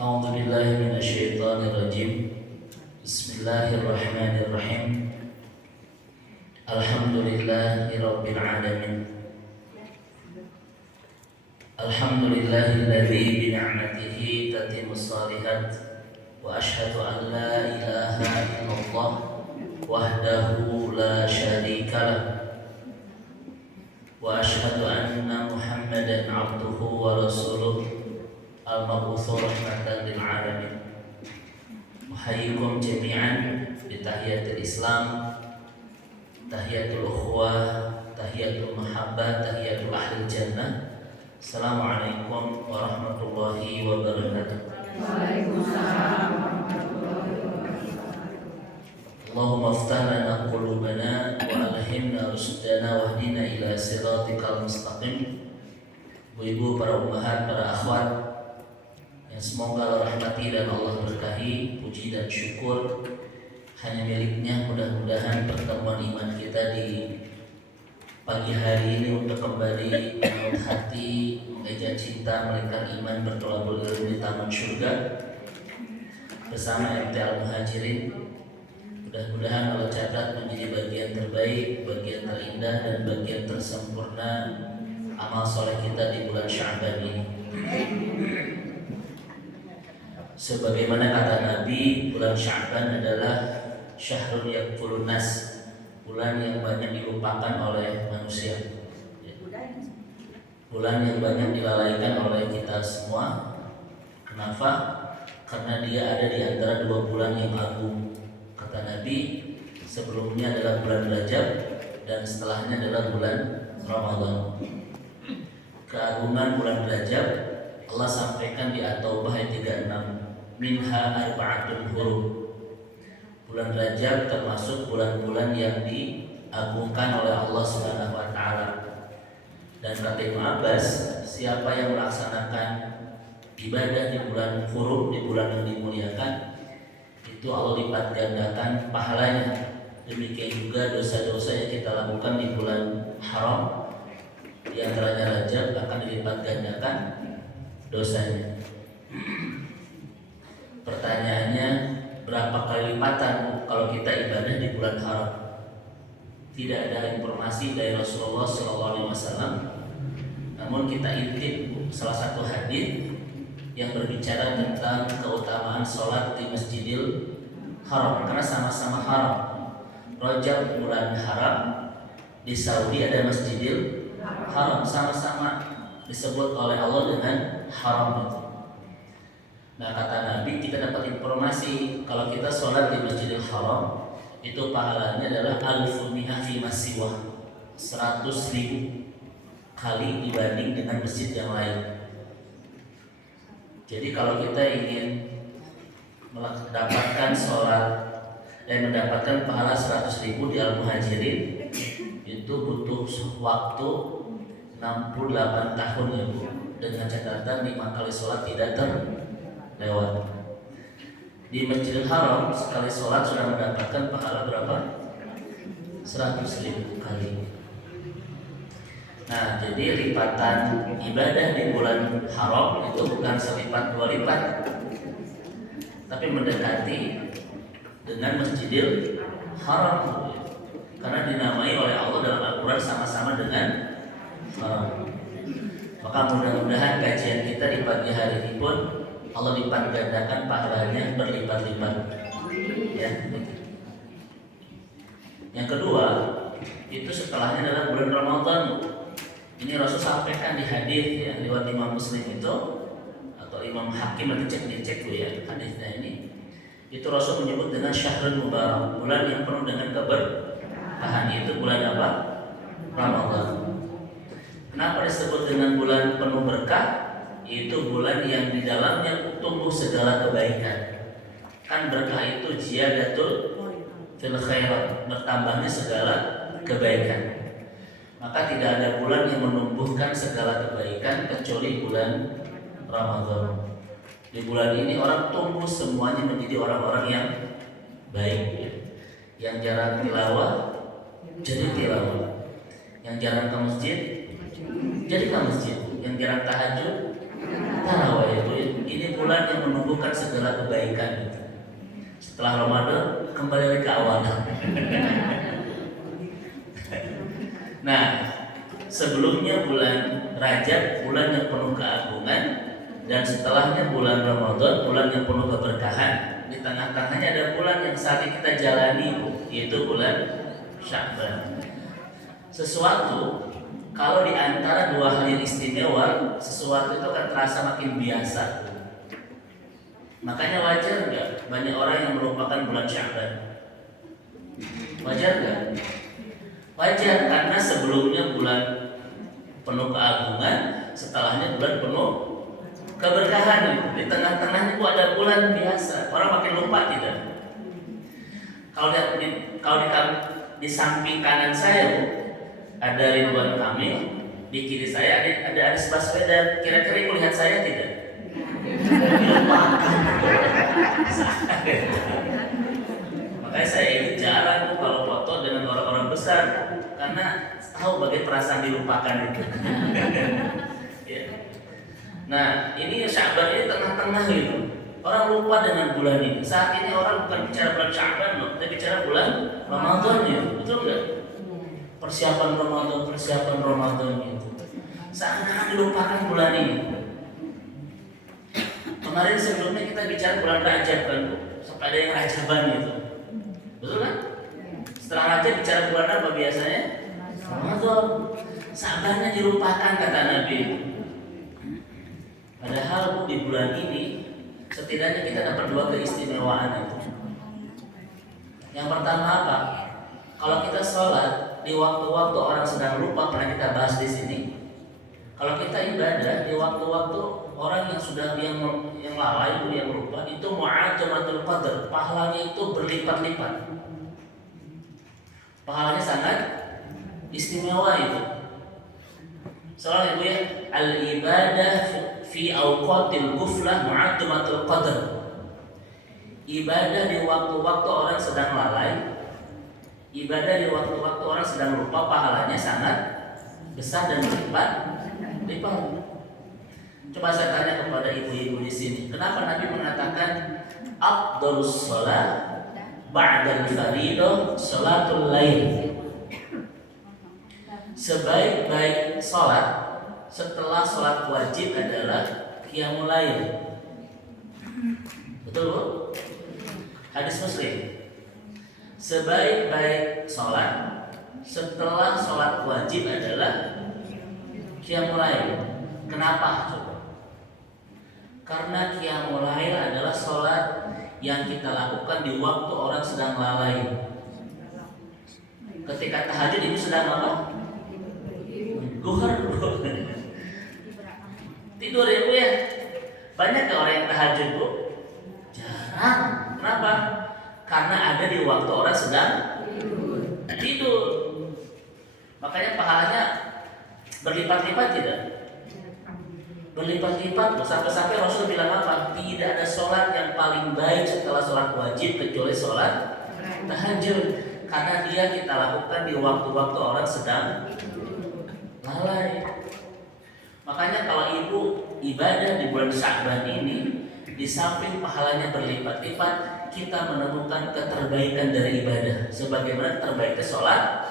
أعوذ بالله من الشيطان الرجيم. بسم الله الرحمن الرحيم. الحمد لله رب العالمين. الحمد لله الذي بنعمته تتم الصالحات، وأشهد أن لا إله إلا الله وحده لا شريك له، وأشهد أن محمدا عبده ورسوله المبعوث رحمة للعالمين. أحييكم جميعا بتحية الإسلام، تحية الأخوة، تحية المحبة، تحية أهل الجنة. السلام عليكم ورحمة الله وبركاته. Waalaikumsalam warahmatullahi wabarakatuh. اللهم افتح لنا قلوبنا وألهمنا رشدنا واهدنا إلى صراطك المستقيم. Ibu-ibu, para ummahat, para akhwat yang semoga Allah rahmati dan Allah berkahi, puji dan syukur hanya miliknya. Mudah-mudahan pertemuan iman kita di pagi hari ini untuk kembali menurut hati, mengejar cinta, melingkar iman, bertolabul ilmu di taman surga bersama MT Al-Muhajirin. Mudah-mudahan Allah catat menjadi bagian terbaik, bagian terindah, dan bagian tersempurna amal soleh kita di bulan Sya'ban ini. Sebagaimana kata Nabi, bulan Sya'ban adalah syahrul yakfurun nas, bulan yang banyak dilupakan oleh manusia, bulan yang banyak dilalaikan oleh kita semua. Kenapa? Karena dia ada di antara dua bulan yang agung. Kata Nabi, sebelumnya adalah bulan Rajab dan setelahnya adalah bulan Ramadan. Keagungan bulan Rajab Allah sampaikan di At-Taubah ayat 36, minha arba'atun hurum. Bulan Rajab termasuk bulan-bulan yang diagungkan oleh Allah Subhanahu wa taala. Dan kata Ibnu Abbas, siapa yang melaksanakan ibadah di bulan hurum, di bulan yang dimuliakan, itu Allah lipat gandakan pahalanya. Demikian juga dosa-dosa yang kita lakukan di bulan haram, di antaranya Rajab, akan dilipat gandakan dosanya. Pertanyaannya, berapa kali lipatan kalau kita ibadah di bulan haram? Tidak ada informasi dari Rasulullah SAW. Namun kita intip salah satu hadis yang berbicara tentang keutamaan sholat di Masjidil Haram, karena sama-sama haram. Rajab bulan haram, di Saudi ada Masjidil Haram, sama-sama disebut oleh Allah dengan haram itu. Nah, kata Nabi, kita dapat informasi kalau kita sholat di Masjidil Haram itu pahalanya adalah alfun mi'ah fi masiwah, 100.000 kali dibanding dengan masjid yang lain. Jadi kalau kita ingin mendapatkan sholat dan mendapatkan pahala 100.000 di Al-Muhajirin, itu butuh waktu 68 tahun ya Bu, dengan catatan 5 kali sholat tidak terlewat. Di Masjidil Haram sekali sholat sudah mendapatkan pahala berapa? 100.000 kali. Nah, jadi lipatan ibadah di bulan haram itu bukan selipat dua lipat, tapi mendekati dengan Masjidil Haram, karena dinamai oleh Allah dalam Al-Quran sama-sama dengan haram. Maka mudah-mudahan kajian kita di pagi hari ini pun Allah lipat gandakan pahalanya berlipat-lipat. Ya. Yang kedua, itu setelahnya adalah bulan Ramadan. Ini Rasul sampaikan di hadis yang lewat Imam Muslim itu, atau Imam Hakim, nanti dicek Bu ya hadisnya ini. Itu Rasul menyebut dengan syahrul mubarak, bulan yang penuh dengan keberkahan. Itu bulan apa? Ramadan. Kenapa disebut dengan bulan penuh berkah? Itu bulan yang di dalamnya tumbuh segala kebaikan. Kan berkah itu ziyadatul fil khairat, bertambahnya segala kebaikan. Maka tidak ada bulan yang menumbuhkan segala kebaikan kecuali bulan Ramadan. Di bulan ini orang tumbuh semuanya menjadi orang-orang yang baik ya. Yang jarang tilawah jadi tilawah, yang jarang ke masjid jadi ke masjid, yang jarang tahajud tarawih. Ini bulan yang menumbuhkan segala kebaikan. Setelah Ramadan kembali lagi ke awal. Nah, sebelumnya bulan Rajab, bulan yang penuh keagungan, dan setelahnya bulan Ramadan, bulan yang penuh keberkahan. Di tengah-tengahnya ada bulan yang saat ini kita jalani, yaitu bulan Sya'ban. Sesuatu kalau di antara dua hal yang istimewa, sesuatu itu akan terasa makin biasa. Makanya wajar nggak banyak orang yang melupakan bulan Sya'ban? Wajar nggak? Wajar, karena sebelumnya bulan penuh keagungan, setelahnya bulan penuh keberkahan. Di tengah-tengahnya itu ada bulan biasa. Orang makin lupa tidak? Kalau di samping kanan saya ada Ridwan Kamil, di kiri saya ada Anies Baswedan. Kira-kira ibu lihat saya tidak? Makanya saya ini jarang kalau foto dengan orang-orang besar, karena tahu bagaimana perasaan dilupakan itu. Ya. Nah, ini Sya'ban ini tengah-tengah gitu. Orang lupa dengan bulan ini. Saat ini orang bukan bicara bulan Sya'ban loh, tapi bicara bulan Ramadan ya. Betul nggak? Persiapan Ramadan gitu. Sangat dilupakan bulan ini. Kemarin sebelumnya kita bicara bulan Rajab kan, sampai ada yang Rajaban gitu. Betul kan? Setelah Rajab bicara bulan apa biasanya? Ramadan. Sabarnya dilupakan kata Nabi. Padahal di bulan ini setidaknya kita dapat dua keistimewaan itu. Yang pertama apa? Kalau kita sholat di waktu-waktu orang sedang lupa, pernah kita bahas di sini. Kalau kita ibadah di waktu-waktu orang yang sudah yang lalai, yang lupa, itu mu'adzamatul qadr, pahalanya itu berlipat-lipat. Pahalanya sangat istimewa itu. Soalnya ibu ya, al-ibadah fi awqatil ghuflah mu'adzamatul qadr. Ibadah di waktu-waktu orang sedang lalai, ibadah di waktu-waktu orang sedang lupa, pahalanya sangat besar dan berlipat. Coba saya tanya kepada ibu-ibu di sini, kenapa Nabi mengatakan afdhalus shalah ba'dal fardhidah shalatul lail? Sebaik-baik salat setelah salat wajib adalah qiyamul lail. Betul Bu? Hadis Muslim. Sebaik-baik salat setelah salat wajib adalah qiyamul lail. Kenapa? Coba. Karena qiyamul lail adalah salat yang kita lakukan di waktu orang sedang lalai. Ketika tahajud ibu sedang apa? Duhur. Tidur ya Bu ya. Banyak gak orang yang tahajud Bu? Jarang. Kenapa? Karena ada di waktu orang sedang tidur. Makanya pahalanya berlipat-lipat tidak? Berlipat-lipat. Sampai-sampai Rasul bilang apa? Tidak ada sholat yang paling baik setelah sholat wajib kecuali sholat tahajud. Karena dia kita lakukan di waktu-waktu orang sedang lalai. Makanya kalau ibu ibadah di bulan Sya'ban ini, di samping pahalanya berlipat-lipat, kita menemukan keterbaikan dari ibadah. Sebagaimana terbaiknya sholat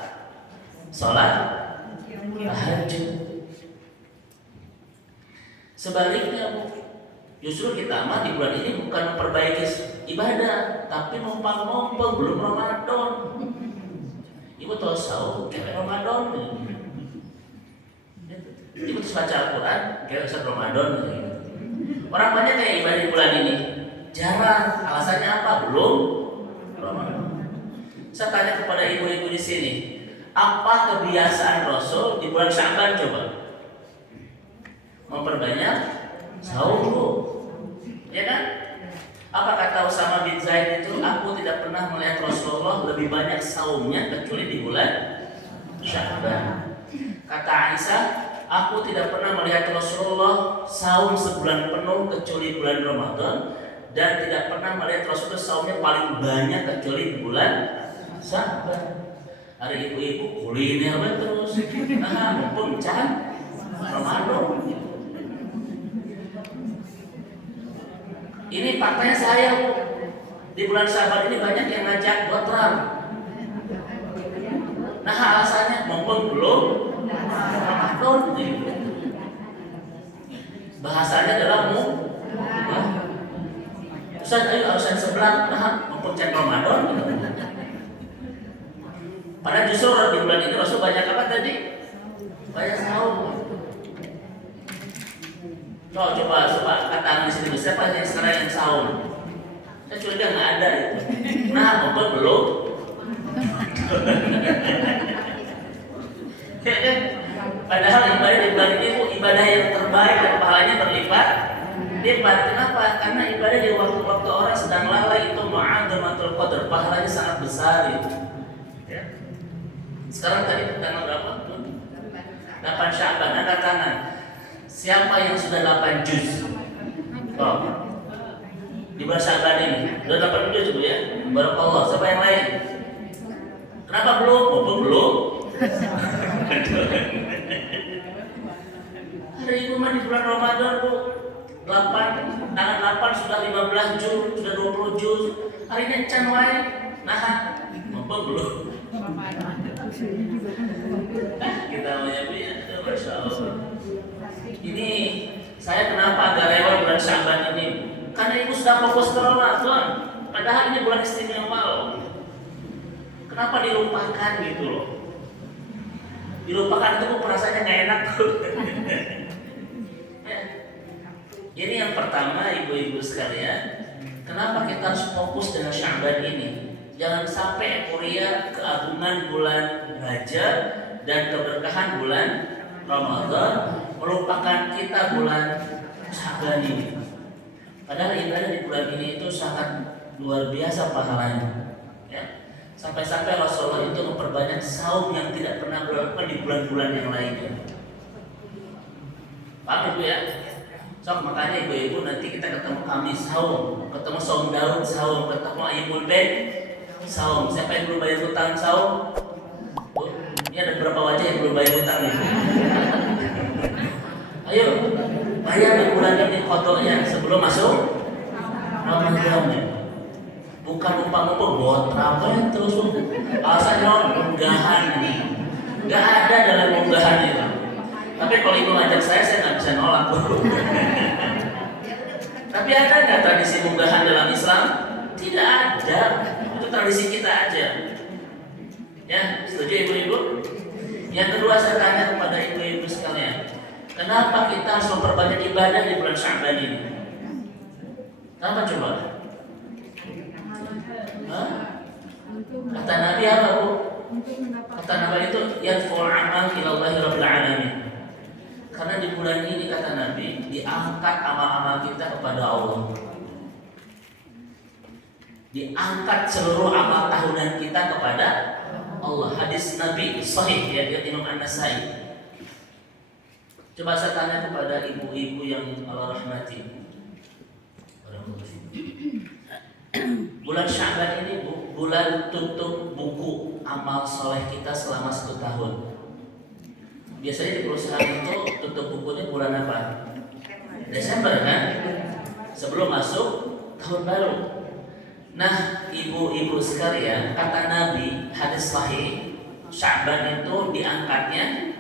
tahajud. Sebaliknya Bu, justru kita mah di bulan ini bukan memperbaiki ibadah, tapi numpang-numpang belum Ramadan. Ibu tahu sahur kayak Ramadan. Ibu terus baca Al-Quran kayak Ustaz Ramadan. Orang banyak kayak ibadah di bulan ini jarang. Alasannya apa? Belum Ramadan. Saya tanya kepada ibu-ibu di sini, apa kebiasaan Rasul di bulan Sya'ban coba? Memperbanyak sahur Bu, ya kan? Apa kata Usama bin Zaid itu? Aku tidak pernah melihat Rasulullah lebih banyak saumnya kecuali di bulan Sya'ban. Kata Aisyah, aku tidak pernah melihat Rasulullah saum sebulan penuh kecuali bulan Ramadan, dan tidak pernah melihat Rasulullah saumnya paling banyak kecuali di bulan Sya'ban. Ada ibu-ibu kuliner terus, mumpung can Ramadan. Ini faktanya saya Bu. Di bulan Syaban ini banyak yang ngajak buat perang. Nah alasannya mumpung belum Ramadan. Bahasanya adalah Ustaz ayo alasan sebelah mumpung can Ramadan. Padahal justru di bulan ini Rasul banyak apa tadi? Banyak sahur. Coba katakan di sini siapa yang sekarang yang sahur? Saya curiga nggak ada itu. Nah, mumpung belum. Padahal ibadah di bulan ini itu ibadah yang terbaik dan pahalanya berlipat. Kenapa? Karena ibadah di waktu-waktu orang sedang lalai itu mu'adzamatul qadar, pahalanya sangat besar itu. Ya. Sekarang tadi tanggal berapa? 8 Sya'ban, angkat tangan. Siapa yang sudah 8 juz? Oh. Di bulan Sya'ban ini sudah 8 juz Bu ya. Barakallah. Siapa yang lain? Kenapa belum? Belum. Hari ini mah di bulan Ramadan Bu. Tanggal 8 sudah 15 juz, sudah 20 juz. Hari ini can wae. Nah, belum. Kita menyebutnya Masya Allah. Ini saya kenapa agak rewel bulan Syaban ini? Karena ibu sudah fokus ke Ramadan. Padahal ini bulan istimewa loh. Kenapa dilupakan gitu loh? Dilupakan itu perasaannya nggak enak tuh. Ini yang pertama ibu-ibu sekalian. Kenapa kita harus fokus dengan Syaban ini? Jangan sampai euforia keagungan bulan Rajab dan keberkahan bulan Ramadan melupakan kita bulan Syaban ini. Padahal ibadah di bulan ini itu sangat luar biasa pahalanya. Ya. Sampai-sampai Rasulullah itu memperbanyak saum yang tidak pernah dilakukan di bulan-bulan yang lainnya. Paham Ibu ya? So, makanya ibu-ibu nanti kita ketemu kami saum, ketemu saum Daud saum, ketemu Ayyubul Bed saum. Siapa yang belum bayar hutang saum? Ini ada beberapa wajah yang belum bayar hutang nih. Ayo bayar di bulan ini kodoknya sebelum masuk Ramadan. Bukan umpama buat apa ya terus alasannya unggahan ini. Gak ada dalam unggahan itu. Tapi kalau ibu ngajak saya nggak bisa nolak. Tapi ada nggak tradisi unggahan dalam Islam? Tidak ada. Itu tradisi kita aja. Ya, setuju ibu-ibu? Yang kedua saya tanya kepada ibu-ibu sekalian, kenapa kita harus memperbanyak ibadah di bulan Sya'ban ini? Kenapa coba? Hah? Kata Nabi apa Bu? Kata Nabi itu yadful amal ilallahi rabbil alamin. Karena di bulan ini kata Nabi diangkat amal-amal kita kepada Allah. Diangkat seluruh amal tahunan kita kepada Allah. Hadis Nabi sahih ya, Imam An-Nasai. Coba saya tanya kepada ibu-ibu yang Allah rahmati. Bulan Sya'ban ini bulan tutup buku amal soleh kita selama 1 tahun. Biasanya di perusahaan itu tutup bukunya bulan apa? Desember kan? Sebelum masuk tahun baru. Nah, ibu-ibu sekalian, kata Nabi hadis sahih, Sya'ban itu diangkatnya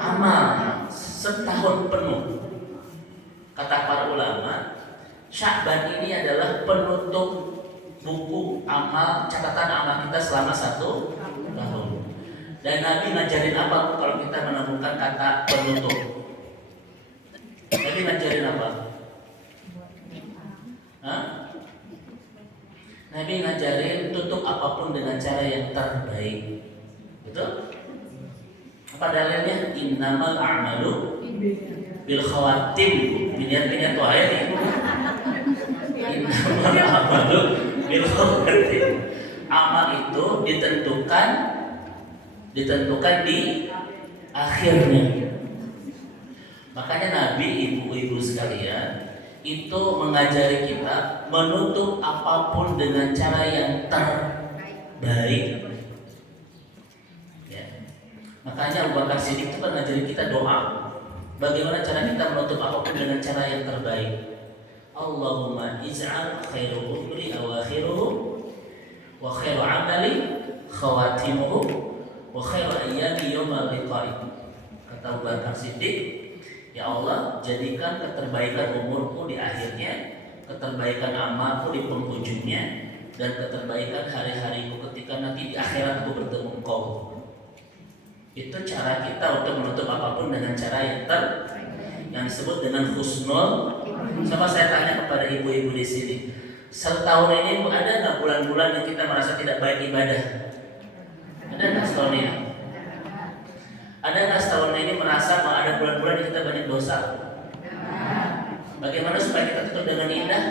amal setahun penuh. Kata para ulama, Sya'ban ini adalah penutup buku amal, catatan amal kita selama 1 tahun. Dan Nabi ngajarin apa kalau kita menemukan kata penutup? Nabi ngajarin apa? Hah? Nabi ngajarin tutup apapun dengan cara yang terbaik. Betul? Apa dalilnya? Innamal a'malu bil khawatim. Minyak tuh ayat ini. Innamal a'malu bil khawatim. Amal itu ditentukan di akhirnya. Makanya Nabi, ibu-ibu sekalian, itu mengajari kita menutup apapun dengan cara yang terbaik. Ya. Makanya Abu Bakar Siddiq itu mengajari kita doa. Bagaimana cara kita menutup apapun dengan cara yang terbaik. Allahumma ij'al khairu umri awakhiruhu wa khairu amali khawatimuhu wa khairu ayyami yawmal liqa'i. Kata Abu Bakar Siddiq, ya Allah, jadikan keterbaikan umurku di akhirnya, keterbaikan amalku di penghujungnya, dan keterbaikan hari-hariku ketika nanti di akhirat aku bertemu Engkau. Itu cara kita untuk menutup apapun dengan cara yang disebut dengan husnul. Sama saya tanya kepada ibu-ibu di sini, setahun ini ada nggak bulan-bulan yang kita merasa tidak baik ibadah? Ada nggak setahun ini? Ada nggak setahun ini merasa bahwa ada bulan-bulan yang kita banyak dosa? Bagaimana supaya kita tutup dengan indah?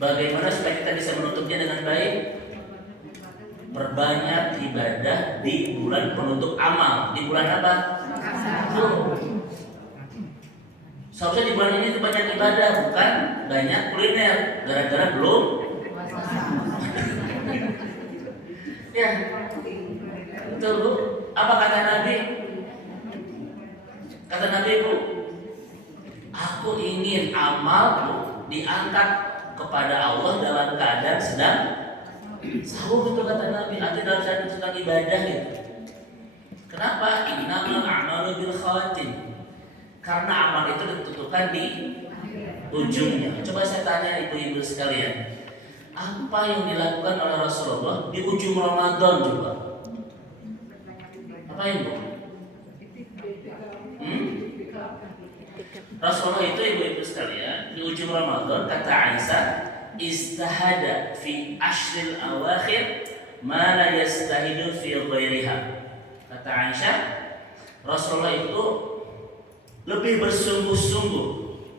Bagaimana supaya kita bisa menutupnya dengan baik? Perbanyak ibadah di bulan penutup amal. Di bulan apa? Seharusnya di bulan ini itu banyak ibadah, bukan banyak kuliner. Gara-gara belum. Ya, betul Bu. Apa kata Nabi? Kata Nabi, Bu, aku ingin amalku diangkat kepada Allah dalam keadaan sedang sahur, itu kata Nabi. Artinya dalam keadaan sedang ibadah gitu. Kenapa? Innamal a'malu bil khawatim. Karena amal itu ditentukan di ujungnya. Coba saya tanya ibu-ibu sekalian, apa yang dilakukan oleh Rasulullah di ujung Ramadan coba? Apa itu? Rasulullah itu, ibu-ibu sekalian, di ujung Ramadan, kata Aisyah, istahada fi ashril awakhir ma la yastahidu fi ghairiha. Kata Aisyah, Rasulullah itu lebih bersungguh-sungguh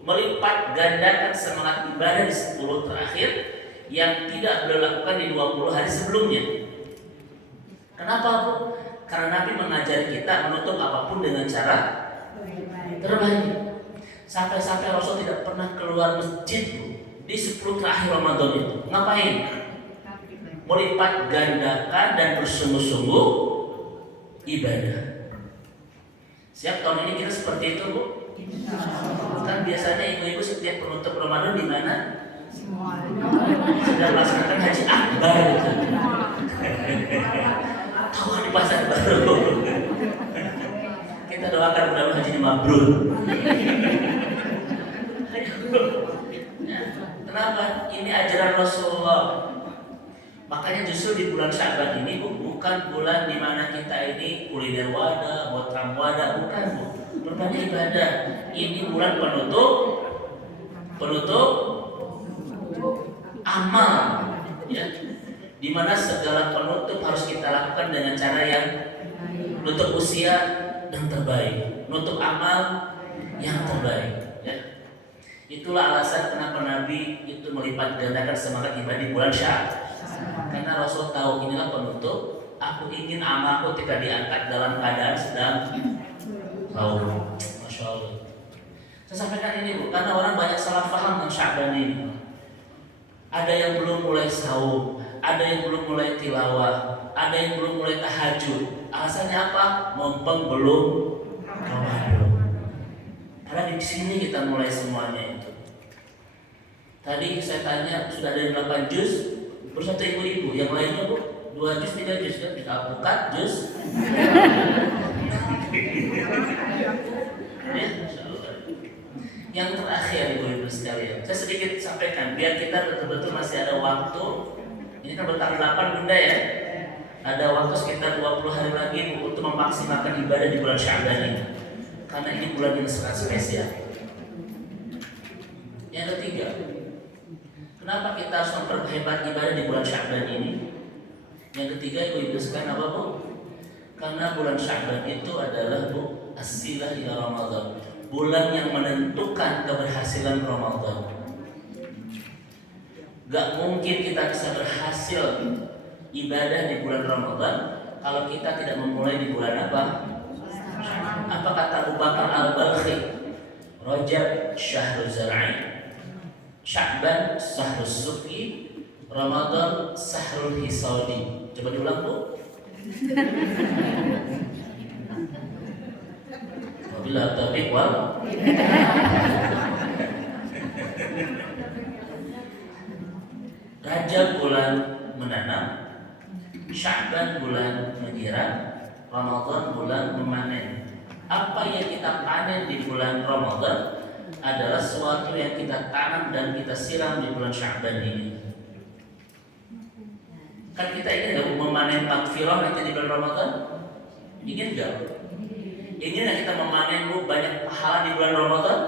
melipat gandakan semangat ibadah di 10 terakhir yang tidak beliau lakukan di 20 hari sebelumnya. Kenapa, Bu? Karena Nabi mengajari kita menutup apapun dengan cara terbaik. Sampai-sampai Rasul tidak pernah keluar masjid, Bu, di 10 terakhir Ramadan itu. Ngapain? Melipat gandakan dan bersungguh-sungguh ibadah. Siap tahun ini kita seperti itu, Bu? Kan biasanya ibu-ibu setiap penutup Ramadan di mana? Sedang melaksanakan haji akbar gitu. Tahu di pasar baru. Kita doakan mudah-mudahan hajinya mabrur. Kenapa? Ini ajaran Rasulullah. Makanya justru di bulan Sya'ban ini, Bu, bukan bulan di mana kita ini kuliner wadah, botram wadah, bukan, Bu. Berbanyak ibadah. Ini bulan penutup amal, ya. Di mana segala penutup harus kita lakukan dengan cara yang nutup usia yang terbaik, nutup amal yang terbaik, ya. Itulah alasan kenapa Nabi itu melipat gandakan semangat ibadah di bulan Sya'ban. Karena Rasul tahu inilah penutup. Aku ingin amalku tidak diangkat dalam keadaan sedang sahur. Masya Allah. Saya sampaikan ini, Bu, karena orang banyak salah paham tentang Sya'ban ini. Ada yang belum mulai sahur, ada yang belum mulai tilawah, ada yang belum mulai tahajud. Alasannya apa? Mumpung belum Ramadan. Karena di sini kita mulai semuanya itu. Tadi saya tanya sudah ada 8 juz. Bersatu ibu-ibu, yang lainnya, Bu, 2 juz, 3 juz kan? Kita buka juz. Ya, yang terakhir, ibu-ibu sekalian, saya sedikit sampaikan biar kita betul-betul masih ada waktu. Ini kan bertanggal 8, Bunda, ya. Ada waktu sekitar 20 hari lagi, Bu, untuk memaksimalkan ibadah di bulan Sya'ban ini. Karena ini bulan yang sangat spesial. Yang ketiga, kenapa kita harus memperhebat ibadah di bulan Sya'ban ini? Yang ketiga, ibu-ibu sekalian, apa, Bu? Karena bulan Sya'ban itu adalah, Bu, as-silah ila Ramadan. Bulan yang menentukan keberhasilan Ramadan. Gak mungkin kita bisa berhasil ibadah di bulan Ramadan kalau kita tidak memulai di bulan apa? Apa kata Abu Bakar Al-Balkhi? Rajab syahrul zar'i, Sya'ban syahrul suki, Ramadan syahrul hisadi. Coba diulang, Bu. Wabillahi taufiq wal Rajab bulan menanam, Sya'ban bulan menyiram, Ramadan bulan memanen. Apa yang kita panen di bulan Ramadan adalah sesuatu yang kita tanam dan kita siram di bulan Sya'ban ini. Kan kita ingin nggak memanen magfirah nanti di bulan Ramadan? Ingin nggak? Ingin nggak kita memanen banyak pahala di bulan Ramadan?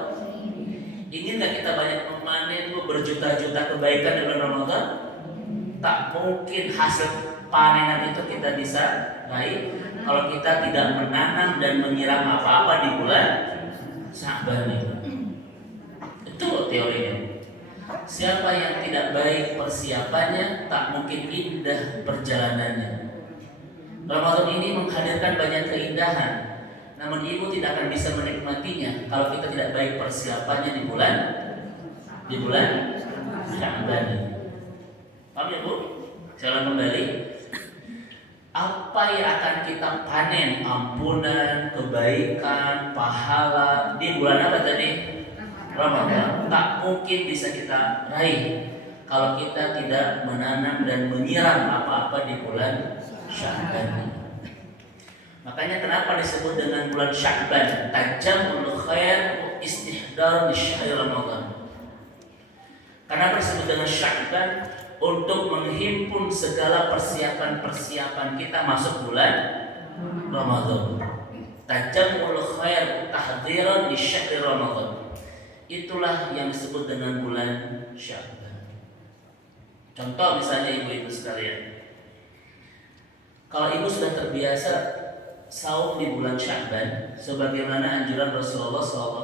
Ingin nggak kita banyak memanen berjuta-juta kebaikan di bulan Ramadan? Tak mungkin hasil panenan itu kita bisa raih kalau kita tidak menanam dan menyiram apa-apa di bulan Sya'ban itu. Itu teorinya. Siapa yang tidak baik persiapannya, tak mungkin indah perjalanannya. Ramadan ini menghadirkan banyak keindahan, namun ibu tidak akan bisa menikmatinya kalau kita tidak baik persiapannya di bulan Sya'ban. Paham ya Bu? Saya kembali. Apa yang akan kita panen, ampunan, kebaikan, pahala di bulan apa tadi? Ramadan. Tak mungkin bisa kita raih kalau kita tidak menanam dan menyiram apa-apa di bulan Sya'ban. Makanya kenapa disebut dengan bulan Sya'ban? Tajamul khair istihdar di syahr Ramadan. Karena disebut dengan Sya'ban untuk menghimpun segala persiapan-persiapan kita masuk bulan Ramadan. Tajamul khair tahdziran di syahr Ramadan. Itulah yang disebut dengan bulan Sya'ban. Contoh misalnya ibu-ibu sekalian, kalau ibu sudah terbiasa saum di bulan Sya'ban, sebagaimana anjuran Rasulullah SAW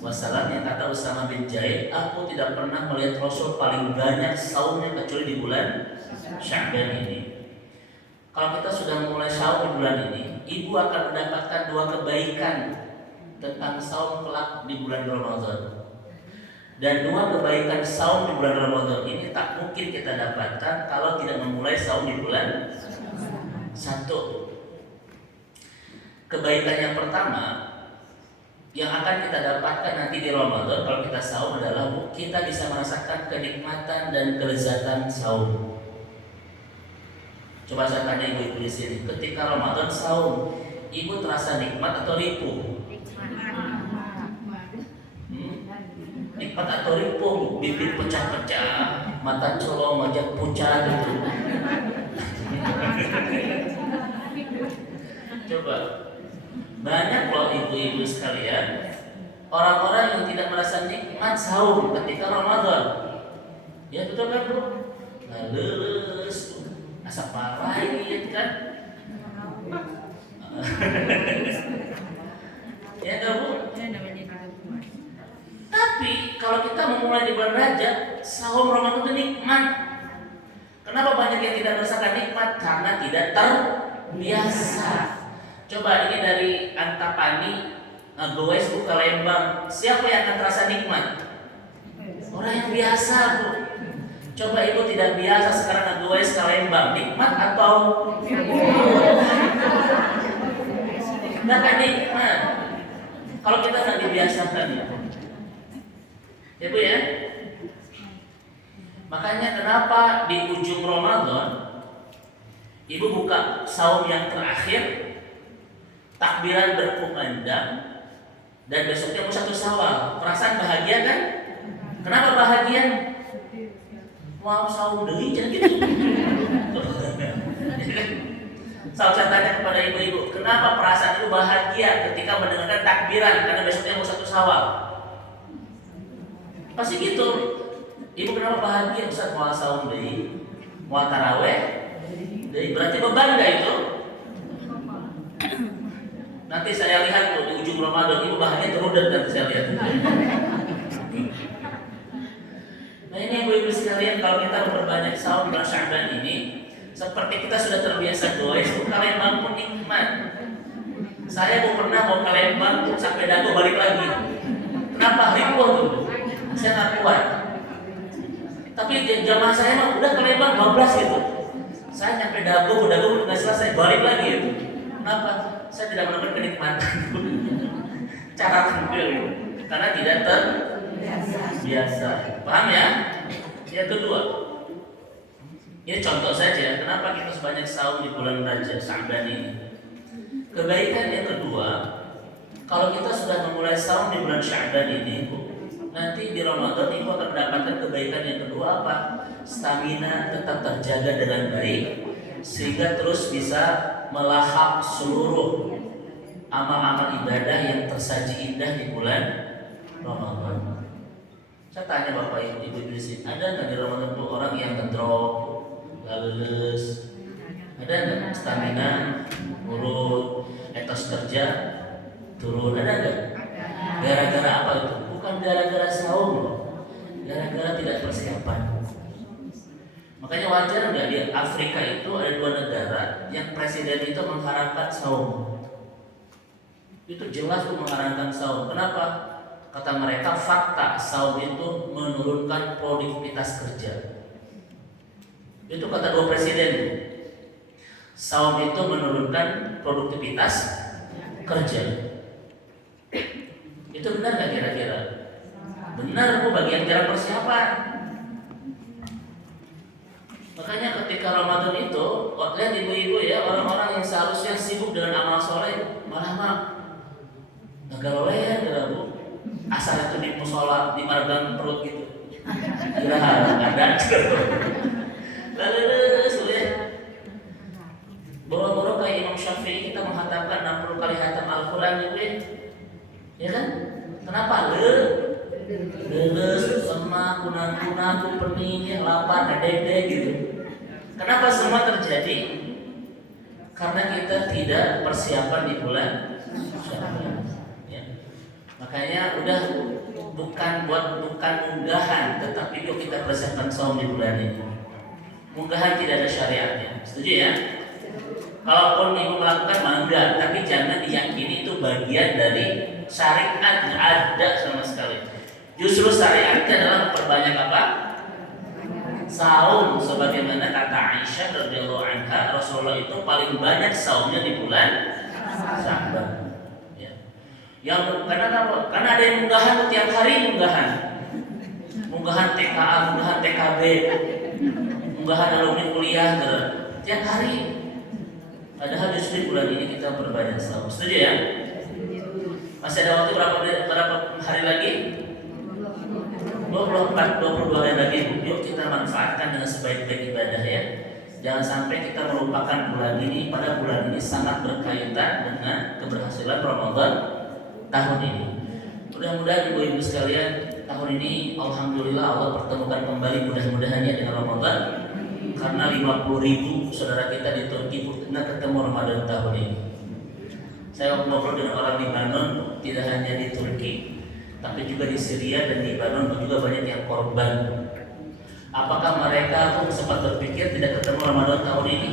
yang kata Usama bin Zaid, aku tidak pernah melihat Rasul paling banyak saumnya kecuali di bulan Sya'ban ini. Kalau kita sudah mulai saum di bulan ini, ibu akan mendapatkan dua kebaikan tentang saum kelak di bulan Ramadan. Dan dua kebaikan saum di bulan Ramadan ini tak mungkin kita dapatkan kalau tidak memulai saum di bulan 1. Kebaikan yang pertama yang akan kita dapatkan nanti di Ramadan kalau kita saum adalah kita bisa merasakan kenikmatan dan kelezatan saum. Coba saya tanya ibu-ibu di sini, ketika Ramadan saum, ibu terasa nikmat atau ripuh? Nikmat atau ripuh, bibir pecah-pecah, mata colong, wajah pucat gitu. Coba, banyak loh ibu-ibu sekalian, orang-orang yang tidak merasa nikmat sahur ketika Ramadan. Ya betul kan bro? Leles, asap parah ini kan? Ya enggak bu? Tapi kalau kita memulai di bulan Rajab, sahur Ramadan itu nikmat. Kenapa banyak yang tidak merasakan nikmat? Karena tidak terbiasa. Coba ini dari Antapani, Goes buka Lembang. Siapa yang akan terasa nikmat? Orang yang biasa bu. Coba ibu tidak biasa sekarang Goes ke Lembang, nikmat atau? Nggak akan nikmat. Kalau kita nggak dibiasakan ya. Ya Bu ya. Makanya kenapa di ujung Ramadan ibu buka saum yang terakhir, takbiran berkumandang, dan besoknya mau 1 Syawal. Perasaan bahagia kan? Kenapa bahagia? Mau saum deui jangan gitu. Saya tanya kepada ibu-ibu, kenapa perasaan ibu bahagia ketika mendengarkan takbiran karena besoknya mau 1 Syawal? Pasti gitu. Ibu kenapa bahagia? Ustaz mau saum deui, mau taraweh deui, berarti beban enggak itu? Nanti saya lihat tuh di ujung Ramadan ibu bahagia terudat nanti saya lihat. Nah ini ibu-ibu sekalian, kalau kita memperbanyak saum bulan Sya'ban ini, seperti kita sudah terbiasa doa, buka Lembang pun nikmat. Saya pernah mau ke Lembang sampai Dago balik lagi. Kenapa? Ribuh tuh. Saya nggak kuat. Tapi jamaah saya mah udah ke Lembang 12 gitu. Saya nyampe Dago nggak selesai, balik lagi gitu. Kenapa? Saya tidak menemukan kenikmatan. Cara tampil gitu. Karena tidak terbiasa. Paham ya? Yang kedua, Ini contoh saja, kenapa kita sebanyak saum di bulan Rajab Sya'ban ini. Kebaikan yang kedua, kalau kita sudah memulai saum di bulan Sya'ban ini, nanti di Ramadan ibu akan mendapatkan kebaikan yang kedua apa? Stamina tetap terjaga dengan baik, sehingga terus bisa melahap seluruh amal-amal ibadah yang tersaji indah di bulan Ramadan. Saya tanya bapak ibu di sini, ada nggak di Ramadan tuh orang yang ngedrop, leles, ada nggak stamina turun, etos kerja turun, ada nggak? Gara-gara apa itu? Bukan gara-gara saum loh, gara-gara tidak persiapan. Makanya wajar nggak di Afrika itu ada 2 negara yang presiden itu mengharapkan saum. Itu jelas tuh mengharapkan saum. Kenapa? Kata mereka fakta saum itu menurunkan produktivitas kerja. Itu kata 2 presiden. Saum itu menurunkan produktivitas kerja. Itu benar nggak kira-kira? Benar bu, bagian cara persiapan. Makanya ketika Ramadan itu, lihat ibu-ibu ya, orang-orang yang seharusnya sibuk dengan amal soleh malah negara bu, asal itu di musola, di margang perut gitu. Kira ada lalu ya. Boro-boro kayak Imam Syafi'i kita menghatamkan 60 kali hatam Al-Quran gitu ya kan? Kenapa? Leles, lemah, kunang-kunang, pening, lapar, dede gitu. Kenapa semua terjadi? Karena kita tidak persiapan di bulan Sya'ban. Ya. Makanya udah bukan unggahan, tetapi yuk kita persiapkan saum di bulan ini. Unggahan tidak ada syariatnya, setuju ya? Kalaupun ibu melakukan mangga, tapi jangan diyakini itu bagian dari syariat, nggak ada sama sekali. Justru syariatnya adalah memperbanyak apa? Saum, sebagaimana kata Aisyah radhiyallahu anha, Rasulullah itu paling banyak saumnya di bulan Sya'ban. Ya. Yang karena ada yang munggahan tiap hari munggahan TKA, munggahan TKB, munggahan alumni kuliah tiap hari. Padahal justru bulan ini kita berbanyak saum. Setuju ya? Masih ada waktu berapa hari lagi? 22 hari lagi. Yuk kita manfaatkan dengan sebaik-baik ibadah ya. Jangan sampai kita melupakan bulan ini. Pada bulan ini sangat berkaitan dengan keberhasilan Ramadan tahun ini. Mudah-mudahan ibu-ibu sekalian, tahun ini alhamdulillah Allah pertemukan kembali mudah-mudahannya dengan Ramadan. Karena 50.000 saudara kita di Turki pernah ketemu Ramadan tahun ini. Saya ngobrol dengan orang Libanon, tidak hanya di Turki, tapi juga di Syria dan di Libanon juga banyak yang korban. Apakah mereka pun sempat berpikir tidak ketemu Ramadan tahun ini?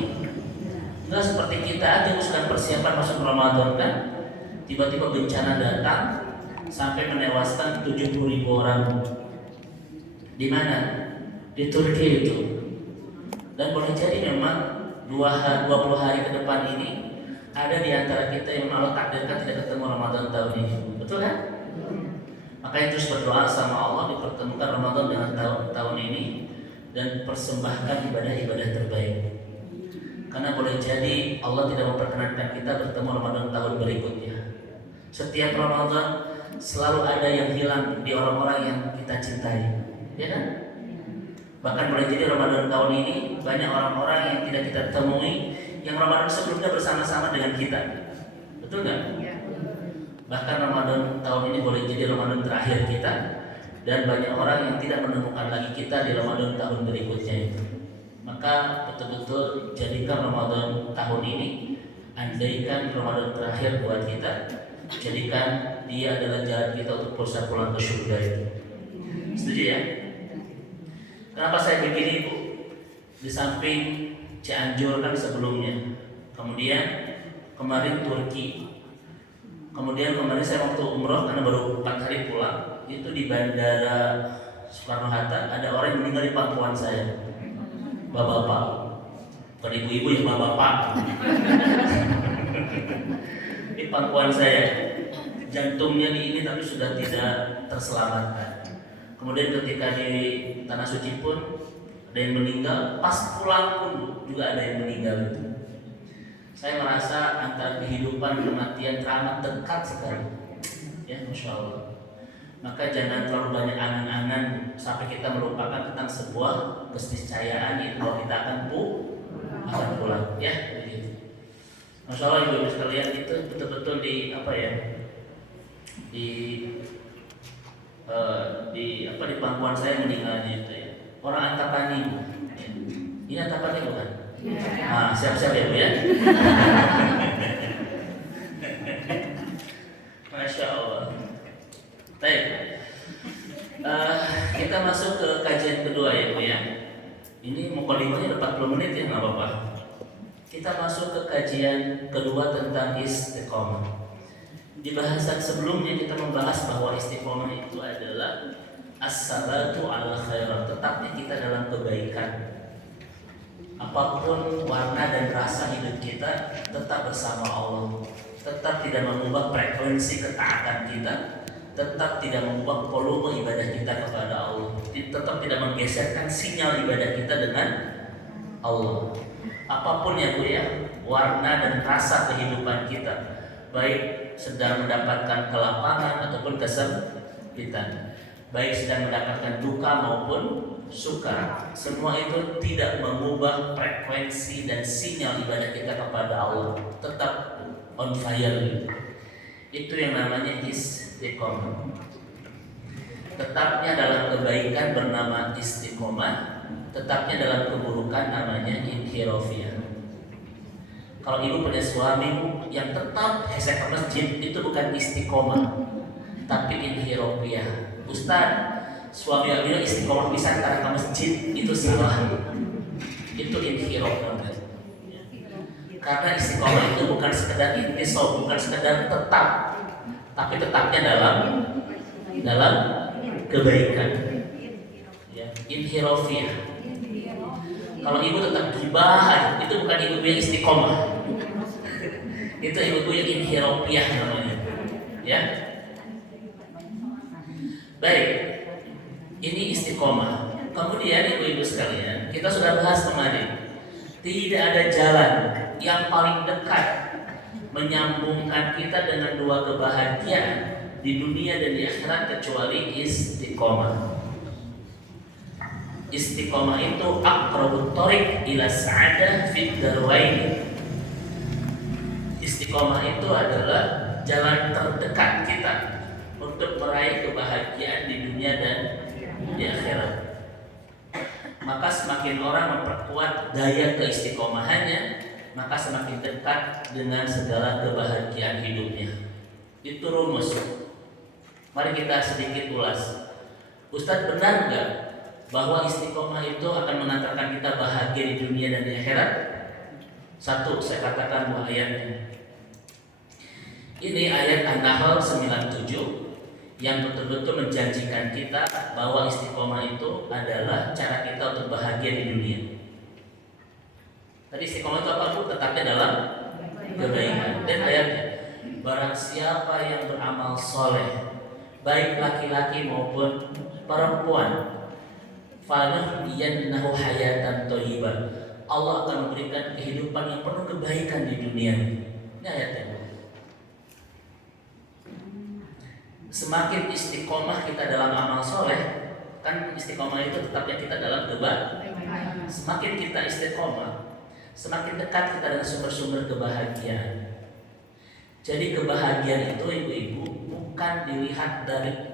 Enggak, seperti kita aja sedang persiapan masuk Ramadan kan. Tiba-tiba bencana datang sampai menewaskan 70.000 orang. Di mana? Di Turki itu. Dan boleh jadi memang 20 hari ke depan ini ada di antara kita yang Allah takdirkan tidak ketemu Ramadan tahun ini. Betul kan? Makanya terus berdoa sama Allah dipertemukan Ramadan dengan tahun ini dan persembahkan ibadah-ibadah terbaik. Karena boleh jadi Allah tidak memperkenankan kita bertemu Ramadan tahun berikutnya. Setiap Ramadan selalu ada yang hilang di orang-orang yang kita cintai, ya kan? Bahkan boleh jadi Ramadan tahun ini banyak orang-orang yang tidak kita temui yang Ramadan sebelumnya bersama-sama dengan kita. Betul nggak? Bahkan Ramadan tahun ini boleh jadi Ramadan terakhir kita, dan banyak orang yang tidak menemukan lagi kita di Ramadan tahun berikutnya itu. Maka betul-betul jadikan Ramadan tahun ini, andaikan Ramadan terakhir buat kita, jadikan dia adalah jalan kita untuk bisa pulang ke surga itu. Setuju ya? Kenapa saya begini Bu? Di samping Cianjur kan sebelumnya, kemudian kemarin Turki, kemudian kemarin saya waktu umroh karena baru 4 hari pulang, itu di bandara Soekarno-Hatta ada orang yang meninggal di pangkuan saya, bapak-bapak, bukan ibu-ibu ya, bapak-bapak. Di pangkuan saya, jantungnya di ini tapi sudah tidak terselamatkan. Kemudian ketika di Tanah Suci pun Ada yang meninggal pas pulang pun juga ada yang meninggal. Saya merasa antara kehidupan dan kematian teramat dekat sekali. Ya, Masya Allah. Maka jangan terlalu banyak angan-angan sampai kita melupakan tentang sebuah keniscayaan yaitu bahwa kita akan pulang. Ya, begitu. Masya Allah ibu-ibu sekalian, itu betul-betul di apa ya? Di pangkuan saya meninggalnya itu ya. Orang Antapani. Ya. Ini Antapani bukan? Nah, siap-siap ya Bu ya. Masya Allah. Baik. Kita masuk ke kajian kedua ya Bu ya. Ini mukadimahnya 40 menit ya, nggak apa-apa. Kita masuk ke kajian kedua tentang istiqomah. Di bahasan sebelumnya kita membahas bahwa istiqomah itu adalah as-sabatu ala khairat, tetapnya kita dalam kebaikan. Apapun warna dan rasa hidup kita, tetap bersama Allah, tetap tidak mengubah frekuensi ketaatan kita, tetap tidak mengubah volume ibadah kita kepada Allah, tetap tidak menggeserkan sinyal ibadah kita dengan Allah. Apapun ya Bu ya, warna dan rasa kehidupan kita, baik sedang mendapatkan kelapangan ataupun kesempitan, baik sedang mendapatkan duka maupun suka, semua itu tidak mengubah frekuensi dan sinyal ibadah kita kepada Allah, tetap on fire. Itu yang namanya istiqomah. Tetapnya dalam kebaikan bernama istiqomah, tetapnya dalam keburukan namanya inhirofiyah. Kalau ibu punya suami yang tetap hesek ke masjid, itu bukan istiqomah, tapi inhirofiyah. Ustaz, suami yang bilang istiqomah bisa karena ke masjid, itu salah. Itu inhirofiyah. Karena istiqomah itu bukan sekedar intisab, bukan sekedar tetap, tapi tetapnya dalam kebaikan. Ya, inhirofiyah. Kalau ibu tetap gibah, itu bukan ibu yang istiqomah. Itu ibu yang inhirofiyah namanya. Ya. Baik. Ini istiqomah. Kemudian ibu-ibu sekalian, kita sudah bahas kemarin, tidak ada jalan yang paling dekat menyambungkan kita dengan dua kebahagiaan di dunia dan di akhirat kecuali istiqomah. Istiqomah itu aqrabut thariq ila sa'adah fid darwain. Istiqomah itu adalah jalan terdekat kita untuk meraih kebahagiaan di dunia dan di akhirat. Maka semakin orang memperkuat daya keistiqomahannya, maka semakin dekat dengan segala kebahagiaan hidupnya. Itu rumus. Mari kita sedikit ulas. Ustadz, benar nggak bahwa istiqomah itu akan mengantarkan kita bahagia di dunia dan di akhirat? Satu, saya katakan dua ayatnya. Ini ayat An-Nahl 97 yang betul-betul menjanjikan kita bahwa istiqomah itu adalah cara kita untuk bahagia di dunia. Tadi istiqomah itu apa Bu? Tetapnya dalam kebaikan. Dan ayatnya, barang siapa yang beramal soleh, baik laki-laki maupun perempuan, fanuhyiyannahu hayatan thayyibah, Allah akan memberikan kehidupan yang penuh kebaikan di dunia. Ini ayatnya. Semakin istiqomah kita dalam amal soleh, kan istiqomah itu tetapnya kita dalam kebaikan. Semakin kita istiqomah, semakin dekat kita dengan sumber-sumber kebahagiaan. Jadi kebahagiaan itu ibu-ibu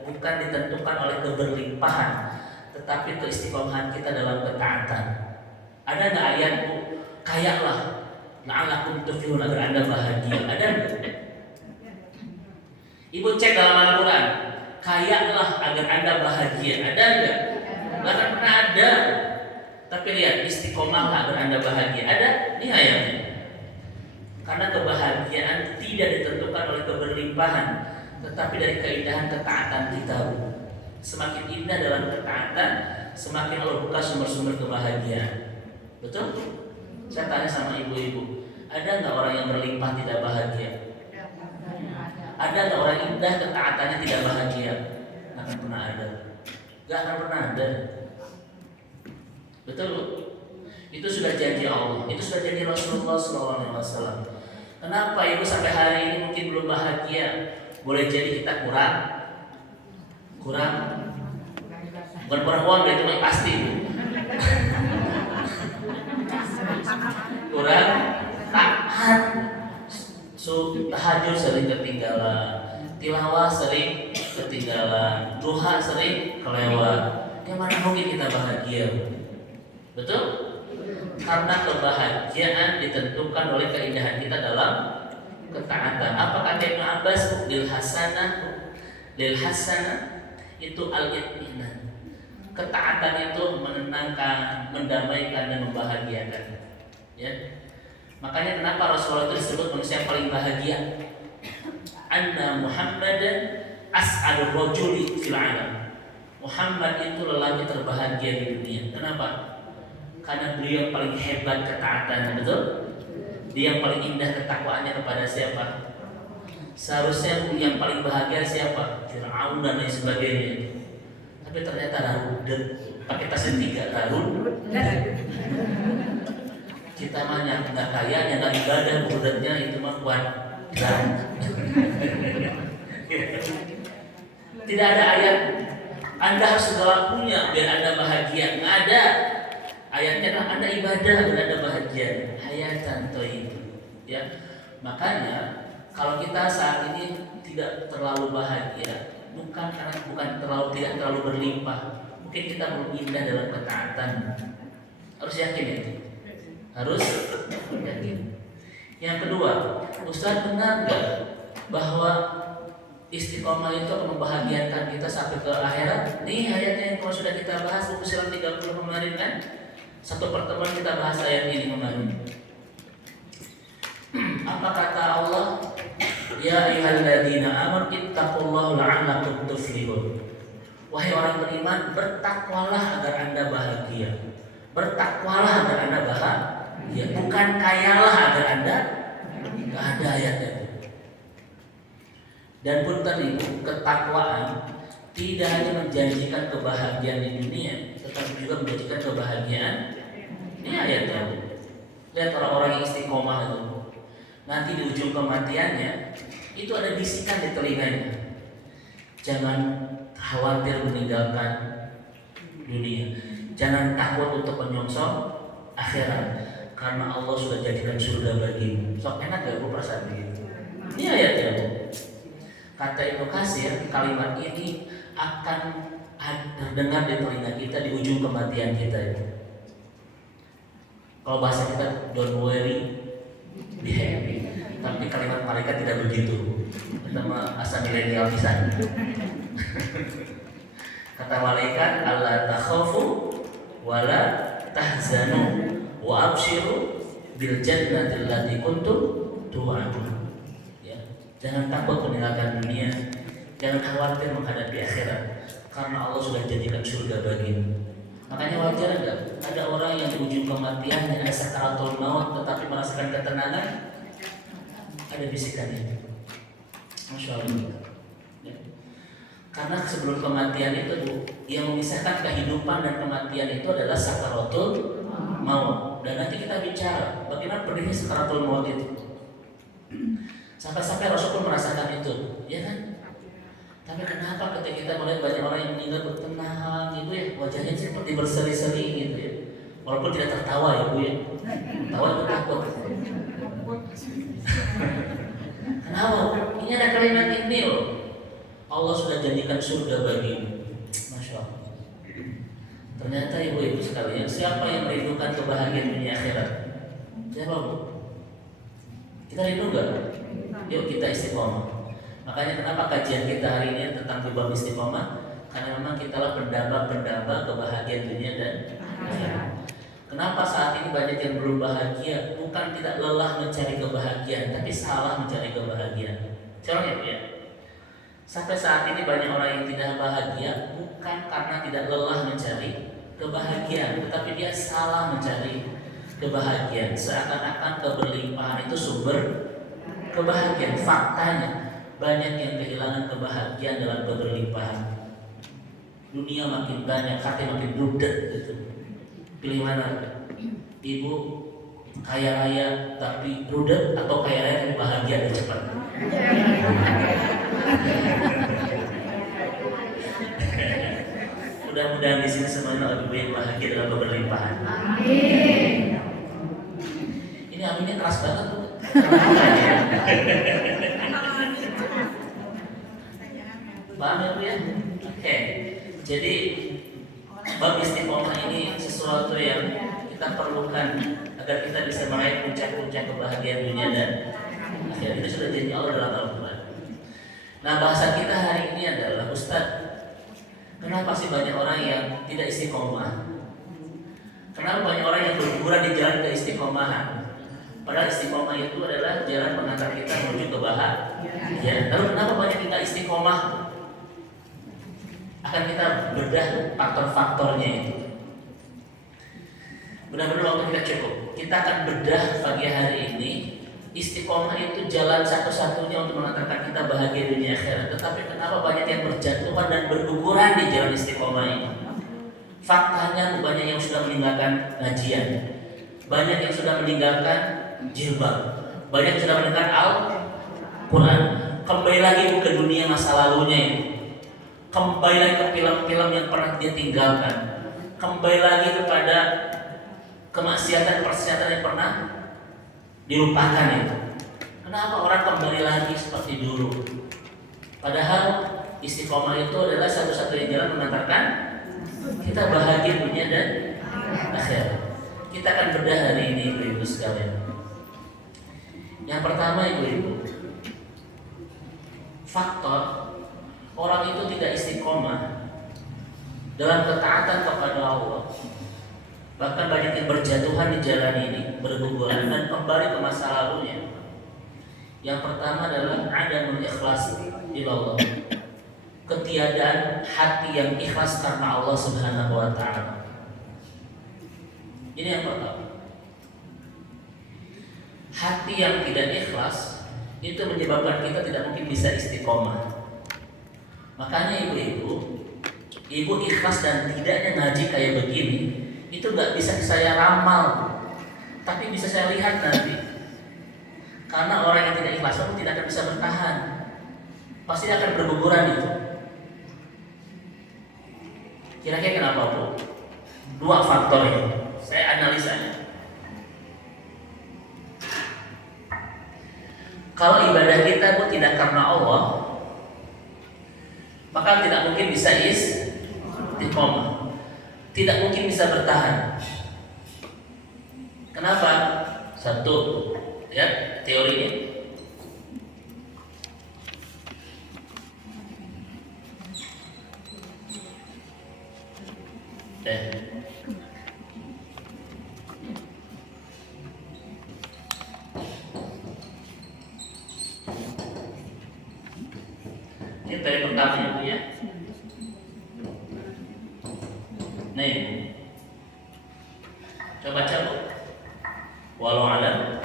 bukan ditentukan oleh keberlimpahan, tetapi keistiqomahan kita dalam ketaatan. Ada nggak ayat Bu, kayaklah la'allakum tuflihun, agar Anda bahagia? Ada nggak? Ibu cek dalam Al-Quran, kayaklah agar Anda bahagia. Ada nggak? Nggak akan pernah ada. Tapi lihat, istiqomahlah agar Anda bahagia. Ada? Ini ayatnya. Karena kebahagiaan tidak ditentukan oleh keberlimpahan, tetapi dari keindahan ketaatan kita. Semakin indah dalam ketaatan, semakin Allah buka sumber-sumber kebahagiaan. Betul? Saya tanya sama ibu-ibu, ada nggak orang yang berlimpah tidak bahagia? Ada nggak orang indah ketaatannya tidak bahagia? Nggak akan pernah ada. Nggak akan pernah ada. Betul Bu? Itu sudah janji Allah, itu sudah janji Rasulullah SAW. Kenapa ibu sampai hari ini mungkin belum bahagia? Boleh jadi kita kurang bukan kurang uang, itu mah pasti Bu. Kurang taat, tahajud sering ketinggalan, tilawah sering ketinggalan, duha sering kelewat. Yang mana mungkin kita bahagia? Betul? Karena kebahagiaan ditentukan oleh keindahan kita dalam ketaatan. Apa kata Ibnu Abbas? Lil hasanah itu al-itminan. Ketaatan itu menenangkan, mendamaikan dan membahagiakan. Ya. Makanya kenapa Rasulullah itu disebut manusia yang paling bahagia? Anna Muhammadan as'adur rajuli fil alam. Muhammad itu lelaki terbahagia di dunia. Kenapa? Karena beliau yang paling hebat ketaatannya, betul? Dia yang paling indah ketakwaannya kepada siapa? Seharusnya yang paling bahagia siapa? Fir'aun dan lain sebagainya. Tapi ternyata Daud pakai tasnya 3 Daud. Kita mah yang nggak kaya, yang nggak ibadah, budatnya itu mah kuat. Tidak ada ayat Anda harus segala punya biar Anda bahagia. Nggak ada. Ayatnya adalah Anda ibadah biar Anda bahagia. Hayatan itu. Ya. Makanya kalau kita saat ini tidak terlalu bahagia, bukan tidak terlalu berlimpah, mungkin kita belum indah dalam ketaatan. Harus yakin itu. Harus yakin. Yang kedua, Ustaz benar nggak bahwa istiqomah itu akan membahagiakan kita sampai ke akhirat? Nih ayatnya yang kalau sudah kita bahas buku silam 30 kemarin kan? Satu pertemuan kita bahas ayat ini kemarin. Apa kata Allah? Ya ayyuhalladzina amanu ittaqullaha la'allakum tuflihun. Wahai orang beriman, bertakwalah agar Anda bahagia. Bertakwalah agar Anda bahagia, bukan kayalah agar Anda. Enggak ada ayatnya. Dan pun tadi ketakwaan tidak hanya menjanjikan kebahagiaan di dunia, tetapi juga menjanjikan kebahagiaan. Ini ayatnya. Lihat orang-orang yang istiqomah itu. Nanti di ujung kematiannya itu ada bisikan di telinganya. Jangan khawatir meninggalkan dunia. Jangan takut untuk menyongsong akhirat, karena Allah sudah jadikan surga bagimu. Sok enak gak Bu perasaan begitu? Ini ayatnya Bu. Kata Ibnu Katsir, kalimat ini akan terdengar di telinga kita di ujung kematian kita itu. Kalau bahasa kita don't worry, be happy. Tapi kalimat malaikat tidak begitu. Pertama asal milenial pisan. Kata malaikat, Allah takhafu wala tahzanu wa abshiru bil jannati allati kuntum tu'adun. Ya, jangan takut meninggalkan dunia, jangan khawatir menghadapi akhirat, karena Allah sudah jadikan surga bagimu. Makanya wajar enggak ada orang yang di ujung kematiannya ada sakaratul maut tetapi merasakan ketenangan? Ada bisikannya. Masya Allah. Ya. Karena sebelum kematian itu Bu, yang memisahkan kehidupan dan kematian itu adalah sakaratul maut. Dan nanti kita bicara bagaimana pedihnya sakaratul maut itu. Sampai-sampai Rasul pun merasakan itu, ya kan? Tapi kenapa ketika kita melihat banyak orang yang meninggal bertenang gitu ya, wajahnya seperti berseri-seri gitu ya, walaupun tidak tertawa ya Bu ya, tertawa itu takut. Kenapa? Ini ada kalimat ini loh. Allah sudah jadikan surga bagimu. Masya Allah. Ternyata ibu-ibu sekalian, siapa yang merindukan kebahagiaan dunia akhirat? Siapa Bu? Kita rindu gak? Yuk kita istiqomah. Makanya kenapa kajian kita hari ini tentang bab istiqomah? Karena memang kitalah pendamba kebahagiaan dunia dan akhirat. Kenapa saat ini banyak yang belum bahagia? Bukan tidak lelah mencari kebahagiaan, tapi salah mencari kebahagiaan. Contohnya Bu ya. Sampai saat ini banyak orang yang tidak bahagia bukan karena tidak lelah mencari kebahagiaan, tetapi dia salah mencari kebahagiaan. Seakan-akan keberlimpahan itu sumber kebahagiaan. Faktanya banyak yang kehilangan kebahagiaan dalam keberlimpahan. Dunia makin banyak, hati makin budak gitu. Pilih mana? Ibu kaya raya tapi rudet atau kaya raya tapi bahagia dan cepat? Mudah-mudahan di sini semuanya ibu yang bahagia dalam keberlimpahan. Amin. Ini aminnya keras banget tuh. Paham ya Bu ya? Oke. Jadi bab istiqomah ini sesuatu yang kita perlukan agar kita bisa meraih puncak-puncak kebahagiaan dunia dan akhirat. Itu sudah janji Allah dalam Al-Quran. Nah, bahasa kita hari ini adalah, Ustaz, kenapa sih banyak orang yang tidak istiqomah? Kenapa banyak orang yang berguguran di jalan keistiqomahan? Padahal istiqomah itu adalah jalan mengantar kita menuju kebahagiaan. Lalu kenapa banyak kita istiqomah? Akan kita bedah faktor-faktornya itu. Benar-benar waktu kita cukup. Kita akan bedah pagi hari ini. Istiqomah itu jalan satu-satunya untuk mengantarkan kita bahagia dunia akhirat. Tetapi kenapa banyak yang berjatuhan dan berguguran di jalan istiqomah ini? Faktanya banyak yang sudah meninggalkan ngajian, banyak yang sudah meninggalkan jilbab, banyak yang sudah meninggalkan Al-Quran. Kembali lagi ke dunia masa lalunya ini. Kembali lagi ke film-film yang pernah dia tinggalkan. Kembali lagi kepada kemaksiatan-persiatan yang pernah dilupakan itu. Kenapa orang kembali lagi seperti dulu? Padahal istiqomah itu adalah satu-satunya jalan mengantarkan kita bahagia dunia dan akhirat. Kita akan bedah hari ini ibu-ibu sekalian. Yang pertama ibu-ibu, faktor orang itu tidak istiqomah dalam ketaatan kepada Allah, bahkan banyak yang berjatuhan di jalan ini, berguguran dan kembali ke masa lalunya. Yang pertama adalah adamul ikhlas ilallah, ketiadaan hati yang ikhlas karena Allah Subhanahu wa ta'ala. Ini yang pertama. Hati yang tidak ikhlas itu menyebabkan kita tidak mungkin bisa istiqomah. Makanya ibu ikhlas dan tidaknya ngaji kayak begini itu nggak bisa saya ramal, tapi bisa saya lihat nanti. Karena orang yang tidak ikhlas itu tidak akan bisa bertahan, pasti akan berguguran itu. Kira-kira kenapa Bu? Dua faktor ini, saya analisanya. Kalau ibadah kita Bu tidak karena Allah, maka tidak mungkin bisa istiqomah, tidak mungkin bisa bertahan. Kenapa? Satu, ya teorinya. Ini teori pertama ya Bu ya. Nih, coba baca Bu. Walau alam,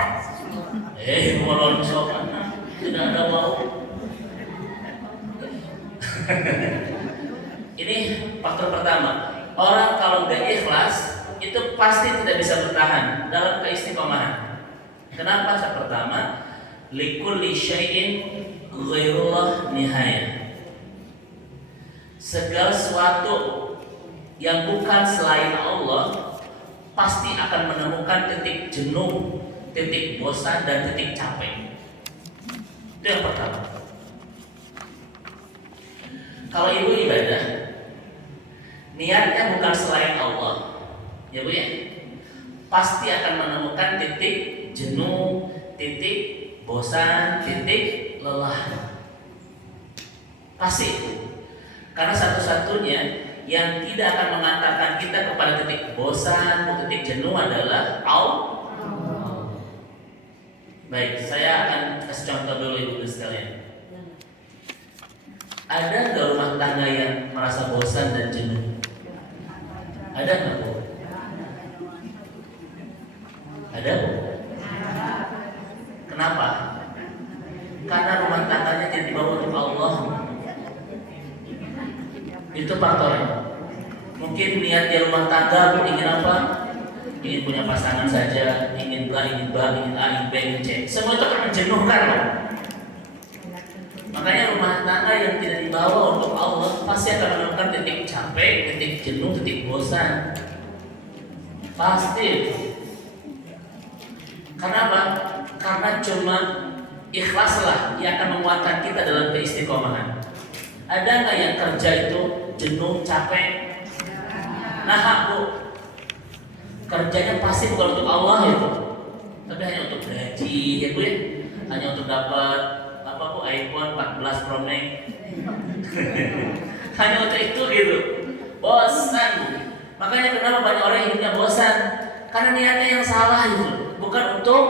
walau sopan, tidak ada wow. Ini faktor pertama. Orang kalau nggak ikhlas itu pasti tidak bisa bertahan dalam keistiqomahan. Kenapa? Yang pertama, likulli syai'in ghairullah nihayah. Segala sesuatu yang bukan selain Allah pasti akan menemukan titik jenuh, titik bosan, dan titik capek. Itu yang pertama. Kalau ibu ibadah, niatnya bukan selain Allah, ya Bu ya, pasti akan menemukan titik jenuh, titik bosan, titik lelah. Pasti. Karena satu-satunya yang tidak akan mengantarkan kita kepada titik bosan atau titik jenuh adalah Allah. Baik, saya akan kasih contoh dulu ibu sekalian. Ada nggak rumah tangga yang merasa bosan dan jenuh? Ada nggak Bu? Ada Bu? Kenapa? Karena rumah tangganya tidak dibawa untuk Allah. Itu faktornya. Mungkin niat di rumah tangga Bu ingin apa? ingin punya pasangan saja, ingin A, ingin B, ingin C, semua itu akan menjenuhkan loh. Makanya rumah tangga yang tidak dibawa untuk Allah pasti akan menemukan titik capek, titik jenuh, titik bosan. Pasti. Karena apa? Karena cuma ikhlaslah yang akan menguatkan kita dalam keistiqomahan. Ada nggak yang kerja itu jenuh, capek? Nah, Bu, kerjanya pasti bukan untuk Allah itu, tapi hanya untuk gaji, ya Bu ya, hanya untuk dapat apa Bu, iPhone 14 Pro Max, hanya untuk itu gitu. Bosan. Makanya kenapa banyak orang hidupnya bosan? Karena niatnya yang salah itu, bukan untuk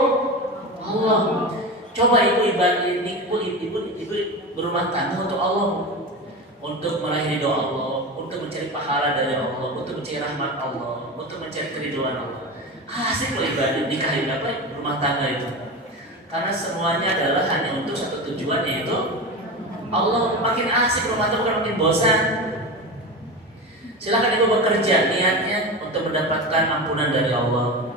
Allah. Coba ibu berumah tangga untuk Allah, untuk meraih ridho Allah, untuk mencari pahala dari Allah, untuk mencari rahmat Allah, untuk mencari keridhaan Allah. Asik loh ibadah nikah berumah tangga itu. Karena semuanya adalah hanya untuk satu tujuan, yaitu Allah. Makin asik rumah tangga, bukan makin bosan. Silakan ibu bekerja, niatnya untuk mendapatkan ampunan dari Allah,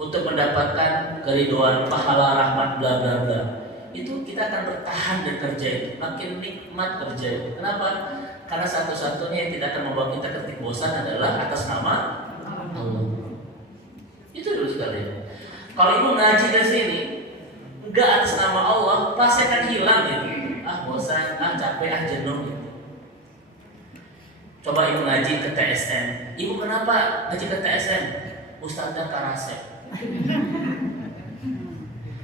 untuk mendapatkan keridhaan, pahala, rahmat, bla bla bla. Itu kita akan bertahan di kerja itu, makin nikmat kerja itu. Kenapa? Karena satu-satunya yang tidak akan membawa kita ke titik bosan adalah atas nama Allah. Itu dulu sekalian. Kalau ibu ngaji ke sini enggak atas nama Allah, pasti akan hilang gitu. Ah bosan, ah capek, ah jenuh gitu. Coba ibu ngaji ke TSN. Ibu kenapa ngaji ke TSN? Ustadznya karasep.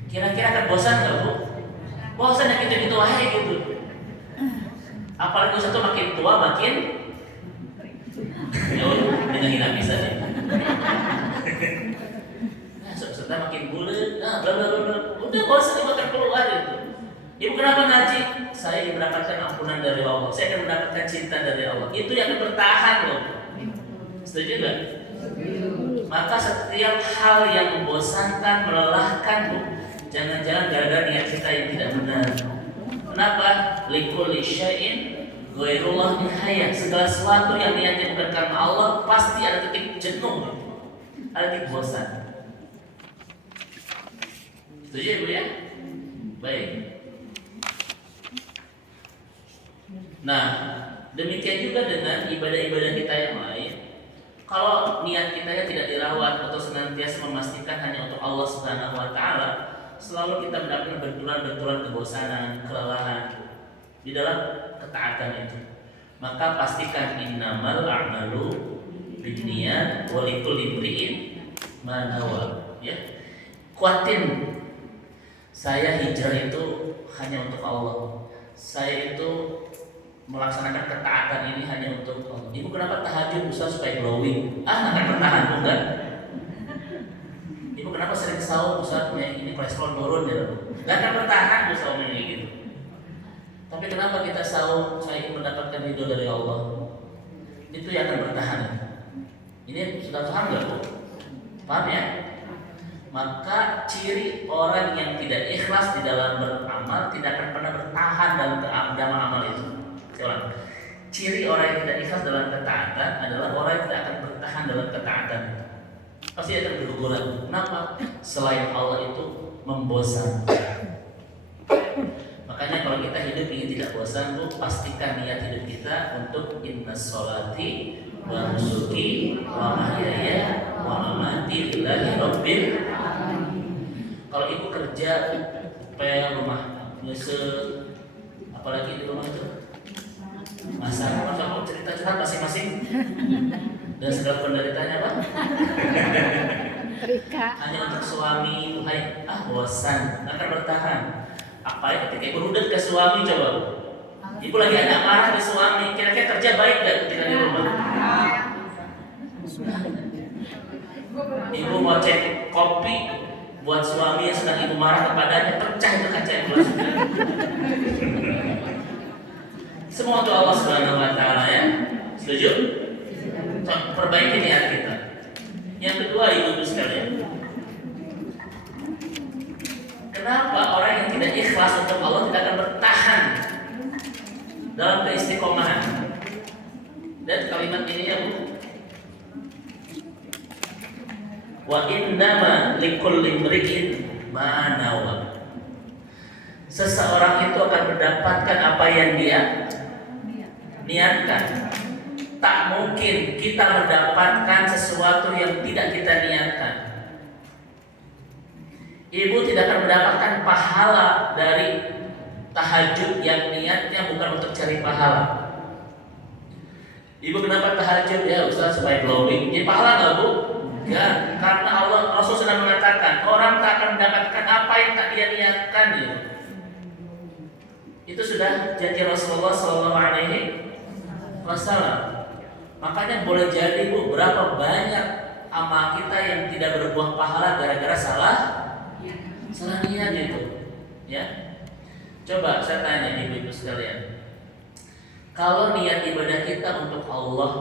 Kira-kira akan bosan nggak Bu? Bosan yang gitu-gitu aja gitu. Apalagi Ustadz tuh makin tua makin ya dengan hilang bisa deh. Nah, Ustadznya makin bulat, nah bla bla bla. Udah bosan ibu akan keluar gitu. Ibu kenapa ngaji? Saya ingin mendapatkan ampunan dari Allah. Saya akan mendapatkan cinta dari Allah. Itu yang akan bertahan loh. Setuju nggak? Maka setiap hal yang membosankan, melelahkan, Bu, jangan-jangan gara-gara niat kita yang tidak benar. Kenapa? Likulli syai'in ghairullah nihayah. Segala sesuatu yang niatnya bukan karena Allah pasti ada titik jenuh, ada titik bosan. Setuju Ibu ya? Baik. Nah, demikian juga dengan ibadah-ibadah kita yang lain. Kalau niat kita tidak dirawat atau senantiasa memastikan hanya untuk Allah Subhanahu wa taala, selalu kita mendapatkan benturan-benturan kebosanan, kelelahan di dalam ketaatan itu. Maka pastikan innamal a'malu binniyat wa likulli imri'in ma nawa. Ya. Kuatin saya hijrah itu hanya untuk Allah. Saya itu melaksanakan ketaatan ini hanya untuk Allah. Ibu kenapa tahajud Ustaz supaya glowing? Akan bertahan bukan? Ibu kenapa sering sahur Ustaz ini kolesterol turun ya? Gak akan bertahan Ustaz ini gitu. Tapi kenapa kita sahur? Saya ingin mendapatkan ridho dari Allah. Itu yang akan bertahan. Ini sudah paham nggak Bu? Paham ya? Maka ciri orang yang tidak ikhlas di dalam beramal tidak akan pernah bertahan dalam amal itu. Ciri orang yang tidak ikhlas dalam ketaatan adalah orang yang tidak akan bertahan dalam ketaatan. Pasti akan berguguran. Kenapa? Selain Allah itu membosankan. Makanya kalau kita hidup ingin tidak bosan, Bu, pastikan niat hidup kita untuk innas sholati wa nusuki wa mahyaya wa mamati lillahi rabbil alamin. Kalau ibu kerja, pel, rumah, nyusul, apalagi di rumah itu masak, kamu cerita-cerita masing-masing dan segala penderitanya apa? Hanya untuk suami, hai, bosan, akan bertahan. Apalagi ketika ibu rudet ke suami, coba ibu lagi ada marah di suami, kira-kira kerja baik gak ketika di rumah? Ibu mau cek kopi buat suami yang sedang ibu marah kepadanya, pecah itu kaca yang gelas. Semua untuk Allah Subhanahu wa taala ya. Setuju? Perbaiki niat kita. Yang kedua ibu sekalian, kenapa orang yang tidak ikhlas untuk Allah tidak akan bertahan dalam keistiqomahan? Dan kalimat ini ya Bu, Wa innama likulli imri'in ma nawa. Seseorang itu akan mendapatkan apa yang dia niatkan. Tak mungkin kita mendapatkan sesuatu yang tidak kita niatkan. Ibu tidak akan mendapatkan pahala dari tahajud yang niatnya bukan untuk cari pahala. Ibu kenapa tahajud? Ya Ustaz supaya glowing. Ini pahala nggak Bu? Ya, karena Allah Rasul sudah mengatakan orang tak akan mendapatkan apa yang tak dia niatkan. Ya. Itu sudah janji Rasulullah SAW. Makanya boleh jadi Bu, berapa banyak amal kita yang tidak berbuah pahala gara-gara salah niat itu. Ya, coba saya tanya ibu-ibu sekalian, kalau niat ibadah kita untuk Allah,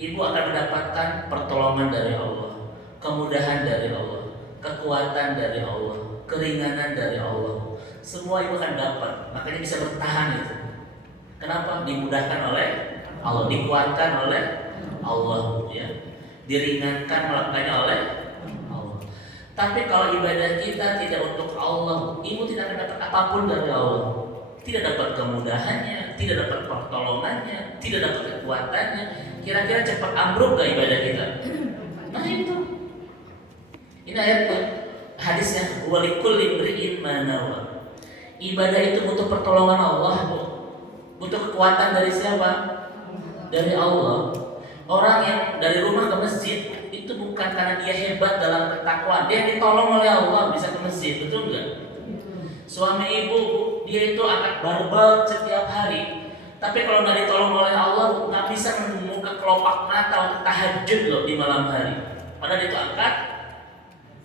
ibu akan mendapatkan pertolongan dari Allah, kemudahan dari Allah, kekuatan dari Allah, keringanan dari Allah. Semua ibu akan dapat, makanya bisa bertahan itu. Kenapa? Dimudahkan oleh Allah, dikuatkan oleh Allah, ya. Diringankan melakukannya oleh Allah. Tapi kalau ibadah kita tidak untuk Allah, ibu tidak akan dapat apapun dari Allah. Tidak dapat kemudahannya, tidak dapat pertolongannya, tidak dapat kekuatannya. Kira-kira cepat ambruk gak ibadah kita? Nah itu. Ini ayatnya, hadisnya walikulli imri'in ma nawa. Ibadah itu butuh pertolongan Allah, Bu. Butuh kekuatan dari siapa? Dari Allah. Orang yang dari rumah ke masjid itu bukan karena dia hebat dalam ketakwaan, dia ditolong oleh Allah bisa ke masjid, betul nggak? Suami ibu, dia itu angkat barbel setiap hari. Tapi kalau nggak ditolong oleh Allah, nggak bisa membuka kelopak mata untuk tahajud loh di malam hari. Padahal dia itu angkat,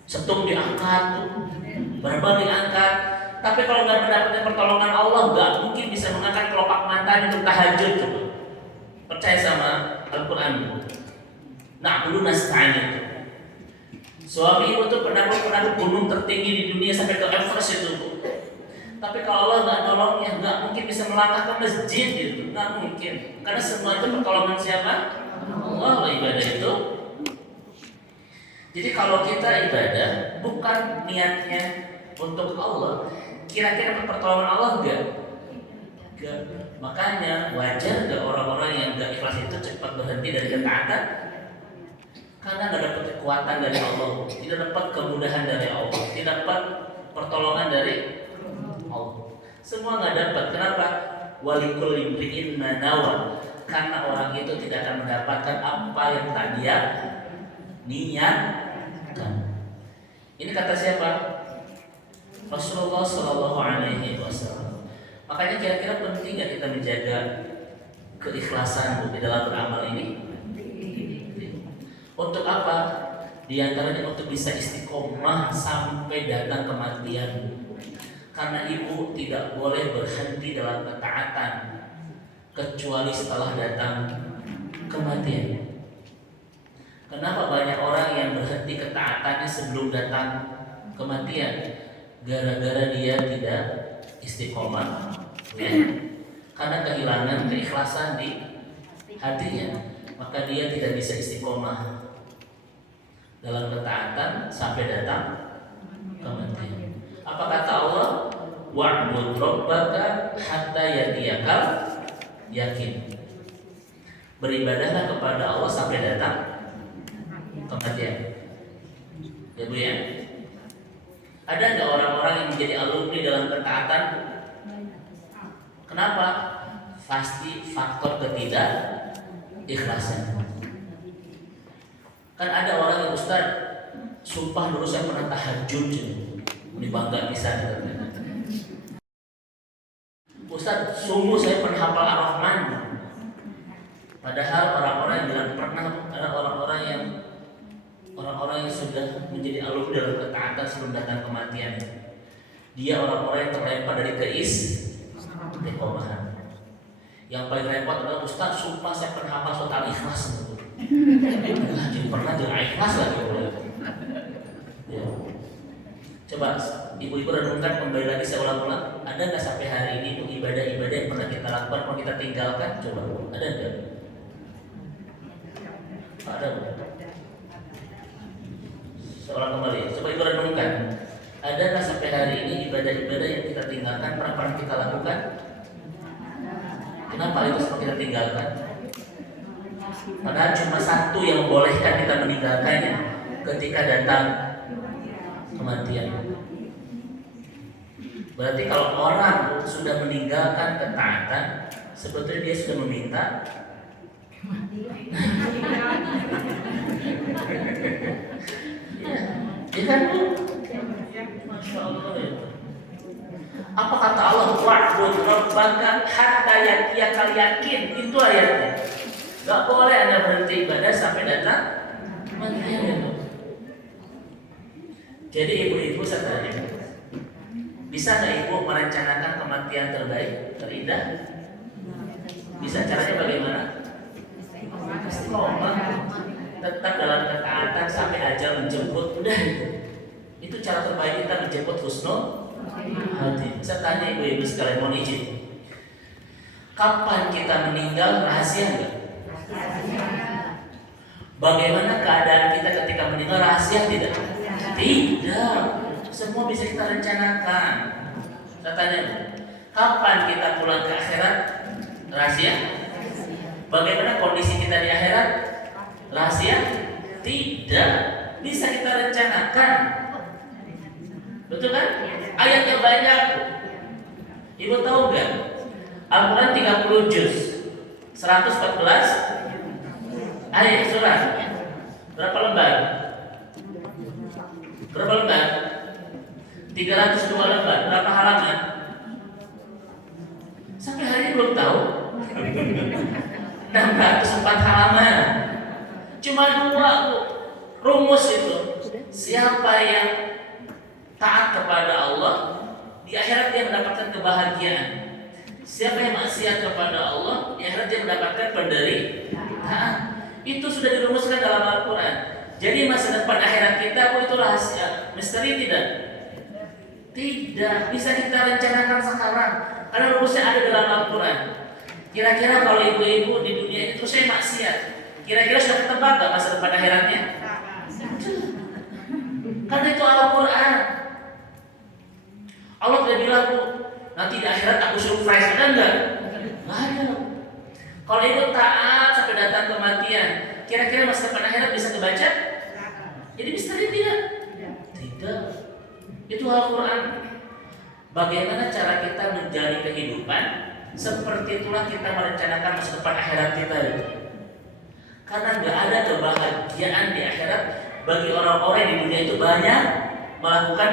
setung diangkat, barbel diangkat. Tapi kalau nggak mendapatkan pertolongan Allah, nggak mungkin bisa mengangkat kelopak mata untuk tahajud. Coba percaya sama Al-Quran. Nah, dulu nasta'in itu. Suami ibu tuh pernah gunung tertinggi di dunia sampai ke Everest itu. Tapi kalau Allah nggak nolongnya, nggak mungkin bisa melangkah ke masjid gitu, nggak mungkin. Karena semua itu pertolongan siapa? Allah lah ibadah itu. Jadi kalau kita ibadah bukan niatnya untuk Allah, kira-kira pertolongan Allah enggak? Enggak. Makanya wajar nggak orang-orang yang nggak ikhlas itu cepat berhenti dari ketaatan? Karena nggak dapat kekuatan dari Allah, tidak dapat kemudahan dari Allah, tidak dapat pertolongan dari Allah. Semua nggak dapat. Kenapa? Walikulli imri'in ma nawa. Karena orang itu tidak akan mendapatkan apa yang tak dia niatkan. Ini kata siapa? Rasulullah SAW. Makanya kira-kira penting nggak kita menjaga keikhlasan di dalam beramal ini? Untuk apa? Di antaranya untuk bisa istiqomah sampai datang kematian. Karena ibu tidak boleh berhenti dalam ketaatan kecuali setelah datang kematian. Kenapa banyak orang yang berhenti ketaatannya sebelum datang kematian? Gara-gara dia tidak istiqomah, ya. Karena kehilangan keikhlasan di hatinya, maka dia tidak bisa istiqomah dalam ketaatan sampai datang kematian. Apa kata Allah? Wa'bud rabbaka hatta yatiyakal yakin. Beribadahlah kepada Allah sampai datang kematian. Ya Bu ya. Ada nggak orang-orang yang menjadi alumni dalam ketaatan? Kenapa? Pasti faktor ketidak ikhlasan. Kan ada orang yang Ustaz, sumpah dulu saya pernah tahajud, ini bangga bisa. Ustaz, sungguh saya pernah hafal Ar-Rahman. Padahal orang-orang yang bilang pernah adalah orang-orang yang sudah menjadi alumni dalam ketaatan sebelum datang kematian. Dia orang-orang yang terlempar dari keistiqomahan. Yang paling repot adalah Ustaz, sumpah saya pernah hafal surat Al-Ikhlas. Jadi pernah dengan ikhlas lagi. Ya. Coba ibu-ibu renungkan kembali lagi, saya ulang-ulang. Ada nggak sampai hari ini tuh ibadah-ibadah yang pernah kita lakukan, pernah kita tinggalkan? Coba, ada nggak? Ada. seorang kembali. Coba ibu renungkan. Adakah sampai hari ini ibadah-ibadah yang kita tinggalkan pernah kita lakukan? Kenapa itu semua kita tinggalkan? Padahal cuma satu yang membolehkan kita meninggalkannya, ketika datang kematian. Berarti kalau orang sudah meninggalkan ketaatan, sebetulnya dia sudah meminta ya kan Bu? Masya Allah ya. Apa kata Allah? Wa'bud rabbaka hatta yatiyakal yakin. Itu ayatnya. Gak boleh Anda berhenti ibadah sampai datang kematian ya Bu. Jadi ibu-ibu saya tanya, bisa nggak ibu merencanakan kematian terbaik, terindah? Bisa, caranya bagaimana? Istiqomah, tetap dalam ketaatan sampai ajal menjemput, udah itu. Itu cara terbaik kita menjemput husnul hati. Saya tanya ibu-ibu sekalian, mohon izin. Kapan kita meninggal, rahasia nggak? Bagaimana keadaan kita ketika meninggal, rahasia tidak? Tidak. Semua bisa kita rencanakan. Saya tanya, kapan kita pulang ke akhirat? Rahasia. Bagaimana kondisi kita di akhirat? Rahasia. Tidak. Bisa kita rencanakan. Betul kan? Ayatnya banyak. Ibu tahu nggak? Al-Quran 30 juz, 114 ayat surat. Berapa lembar? Berapa lembar? 302 lembar. Berapa halaman? Sampai hari ini belum tahu. 604 halaman. Cuma 2 rumus itu. Siapa yang taat kepada Allah, di akhirat dia mendapatkan kebahagiaan. Siapa yang maksiat kepada Allah, di akhirat dia mendapatkan penderitaan. Itu sudah dirumuskan dalam Al-Quran. Jadi masa depan akhirat kita itu rahasia, misteri tidak? Tidak, bisa kita rencanakan sekarang. Karena rumusnya ada dalam Al-Quran. Kira-kira kalau ibu-ibu di dunia itu saya maksiat, kira-kira sudah ketebak gak masa depan akhiratnya? Karena itu Al-Quran. Allah tidak bilang, Bu, nanti di akhirat aku surprise, ada enggak? Nggak ada. Kalau ibu taat sampai datang kematian, kira-kira masa depan akhirat bisa kebaca? Jadi misteri tidak? Tidak. Itu Al-Quran. Bagaimana cara kita menjalani kehidupan? Seperti itulah kita merencanakan masa depan akhirat kita. Karena nggak ada kebahagiaan di akhirat bagi orang-orang di dunia itu banyak melakukan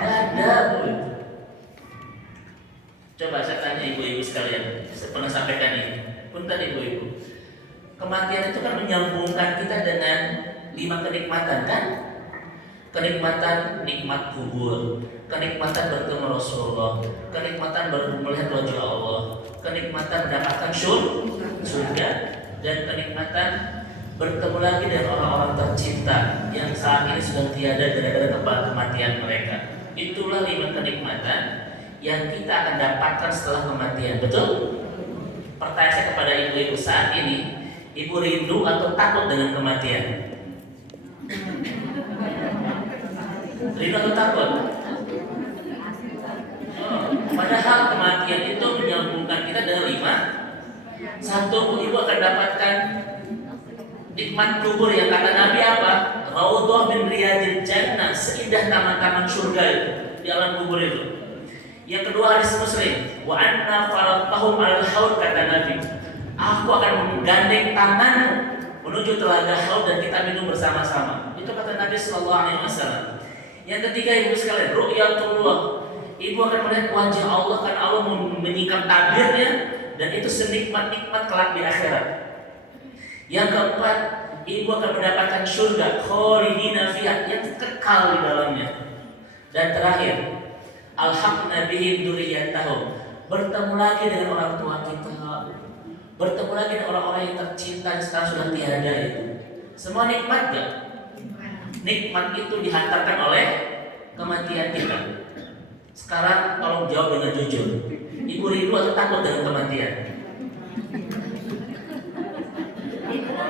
ada. Coba saya tanya ibu-ibu sekalian, saya pernah sampaikan ini. Punten ibu-ibu, kematian itu kan menyambungkan kita dengan 5 kenikmatan kan? Kenikmatan nikmat kubur, kenikmatan bertemu Rasulullah, kenikmatan melihat wajah Allah, kenikmatan mendapatkan surga, dan kenikmatan bertemu lagi dengan orang-orang tercinta yang saat ini sudah tiada gara-gara kematian mereka. Itulah 5 kenikmatan yang kita akan dapatkan setelah kematian. Betul? Pertanyaan saya kepada ibu-ibu saat ini, ibu rindu atau takut dengan kematian? Rindu atau takut? Padahal kematian itu menyambungkan kita dengan 5. 1, ibu akan dapatkan nikmat kubur yang kata Nabi apa? Raudhah min riyadil jannah, seindah taman-taman surga itu di alam kubur itu. Yang kedua, hadis Muslim, wa anna faradtahum alal haud, kata Nabi, aku akan menggandeng tanganmu menuju telaga haud dan kita minum bersama-sama. Itu kata Nabi sallallahu alaihi wasallam. Yang ketiga, ibu sekalian, ru'yatullah. Ibu akan melihat wajah Allah karena Allah menyingkap tabirnya, dan itu senikmat-nikmat kelak di akhirat. Yang keempat, ibu akan mendapatkan surga khalidina fiha, yang kekal di dalamnya. Dan terakhir, alhaqna bihim dzurriyyatahum, bertemu lagi dengan orang tua kita, bertemu lagi dengan orang-orang yang tercinta yang sekarang sudah tiada itu. Semua nikmat gak? Nikmat itu dihantarkan oleh kematian kita. Sekarang tolong jawab dengan jujur, ibu rindu atau takut dengan kematian?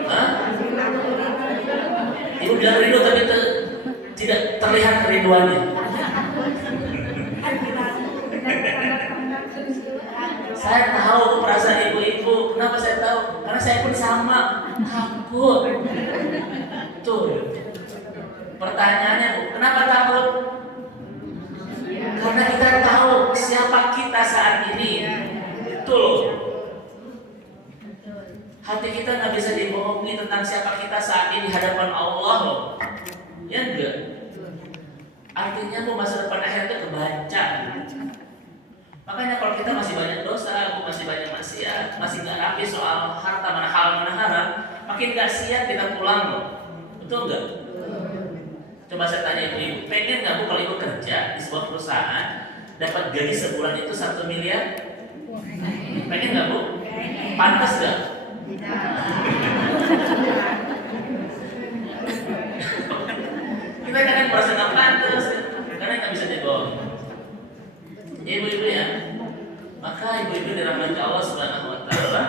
Hah? Ibu bilang rindu tapi keduanya. Saya tahu perasaan ibu-ibu. Kenapa saya tahu? Karena saya pun sama, takut. Tuh. Pertanyaannya, Bu, kenapa takut? Karena kita tahu siapa kita saat ini. Betul. Hati kita nggak bisa dibohongi tentang siapa kita saat ini di hadapan Allah loh. Ya enggak? Artinya Bu, masa depan akhirnya kebaca. Makanya kalau kita masih banyak dosa, masih banyak maksiat, masih nggak rapi soal harta mana halal mana haram, makin nggak siap kita pulang loh. Betul nggak? Coba saya tanya ibu, pengen nggak Bu kalau ibu kerja di sebuah perusahaan dapat gaji sebulan itu 1 miliar? Pengen nggak Bu? Pantas nggak? Kita kadang merasa nggak pantas, karena nggak bisa dibohong. Ibu-ibu ya, maka ibu-ibu dirahmati Allah Subhanahu Wa Taala.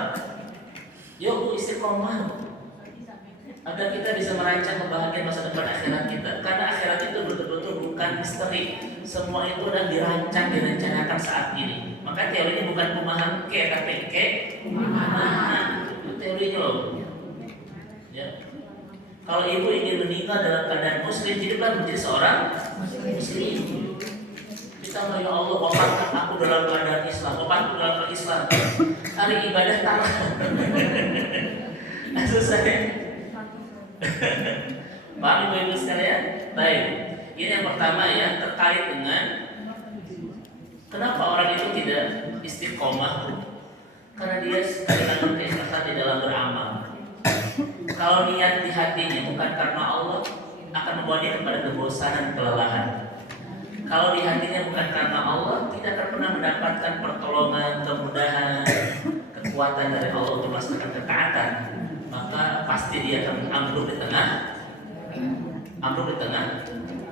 Yuk Bu, istiqomah agar kita bisa merancang kebahagiaan masa depan akhirat kita. Karena akhirat itu betul-betul bukan misteri. Semua itu sudah direncanakan saat ini. Maka teori ini bukan kumaha ke, tapi ke kumaha. Itu teorinya loh. Ya. Kalau ibu ingin meninggal dalam keadaan muslim, jadilah menjadi seorang muslim. Kita mau, ya Allah, wafatkan aku dalam keadaan Islam, wafatku dalam keadaan Islam. Hari ibadah tanah. Nah, susah ya. Paham ibu-ibu sekalian? Baik. Ini yang pertama ya, terkait dengan kenapa orang itu tidak istiqomah. Karena dia kehilangan keikhlasan di dalam beramal. Kalau niat di hatinya bukan karena Allah, akan membawa dia kepada kebosanan, kelelahan. Kalau di hatinya bukan karena Allah, tidak akan pernah mendapatkan pertolongan, kemudahan, kekuatan dari Allah untuk melaksanakan ketaatan. Maka pasti dia akan ambruk di tengah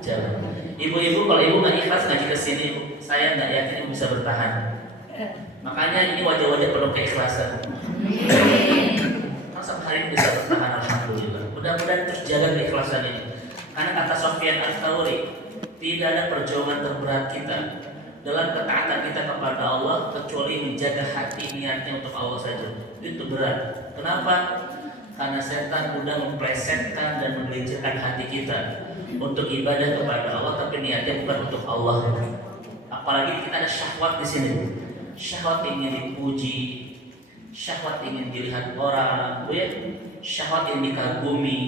jalan. Ibu-ibu, kalau ibu nggak ikhlas ngaji ke sini, saya nggak yakin ibu bisa bertahan. Makanya ini wajah-wajah penuh keikhlasan. Kan sampai hari ini bisa bertahan, alhamdulillah. Mudah-mudahan terus jaga keikhlasan ini. Karena kata Sufyan Ats-Tsauri, tidak ada perjuangan terberat kita dalam ketaatan kita kepada Allah kecuali menjaga hati niatnya untuk Allah saja. Itu berat. Kenapa? Karena setan mudah memplesetkan dan menggelincirkan hati kita untuk ibadah kepada Allah, tapi niatnya bukan untuk Allah. Apalagi kita ada syahwat di sini. Syahwat ingin dipuji, syahwat ingin dilihat orang, syahwat ingin dikagumi,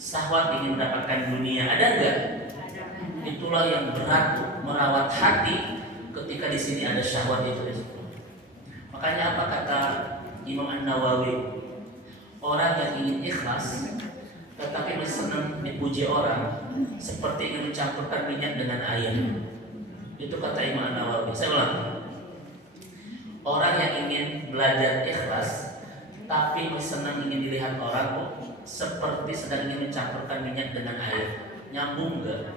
syahwat ingin mendapatkan dunia. Ada enggak? Itulah yang berat merawat hati ketika di sini ada syahwat itu. Makanya apa kata Imam An-Nawawi? Orang yang ingin ikhlas tetapi masih senang dipuji orang seperti ingin mencampurkan minyak dengan air. Itu kata Imam An-Nawawi. Saya ulang. Orang yang ingin belajar ikhlas tapi masih senang ingin dilihat orang seperti sedang ingin mencampurkan minyak dengan air. Nyambung enggak?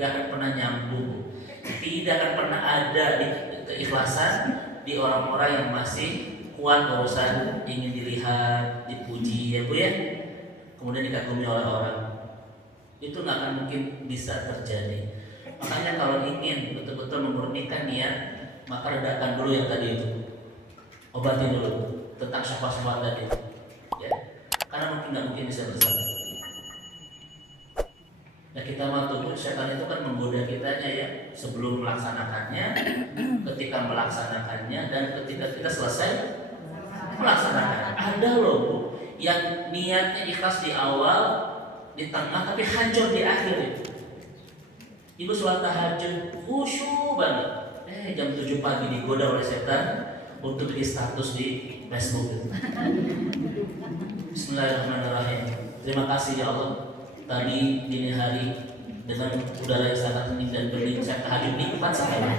Gak akan pernah nyambung. Tidak akan pernah ada keikhlasan di orang-orang yang masih kuat urusan ingin dilihat, dipuji ya Bu ya, kemudian dikagumi oleh orang. Itu nggak akan mungkin bisa terjadi. Makanya kalau ingin betul-betul memurnikan niat, maka redakan dulu yang tadi itu, obatin dulu tentang syahwat-syahwat tadi ya. Karena nggak mungkin bisa bersatu. Nah kita mau tunggu, syaitan itu kan menggoda kitanya ya sebelum melaksanakannya, ketika melaksanakannya, dan ketika kita selesai melaksanakan. Ada loh yang niatnya ikhlas di awal, di tengah, tapi hancur di akhir. Ibu sholat tahajud khusyuk banget, jam 7 pagi digoda oleh setan untuk di status di Facebook. Bismillahirrahmanirrahim. Terima kasih ya Allah, tadi dini hari dengan udara yang sangat hening dan bening, saya tahajud nikmat sekali.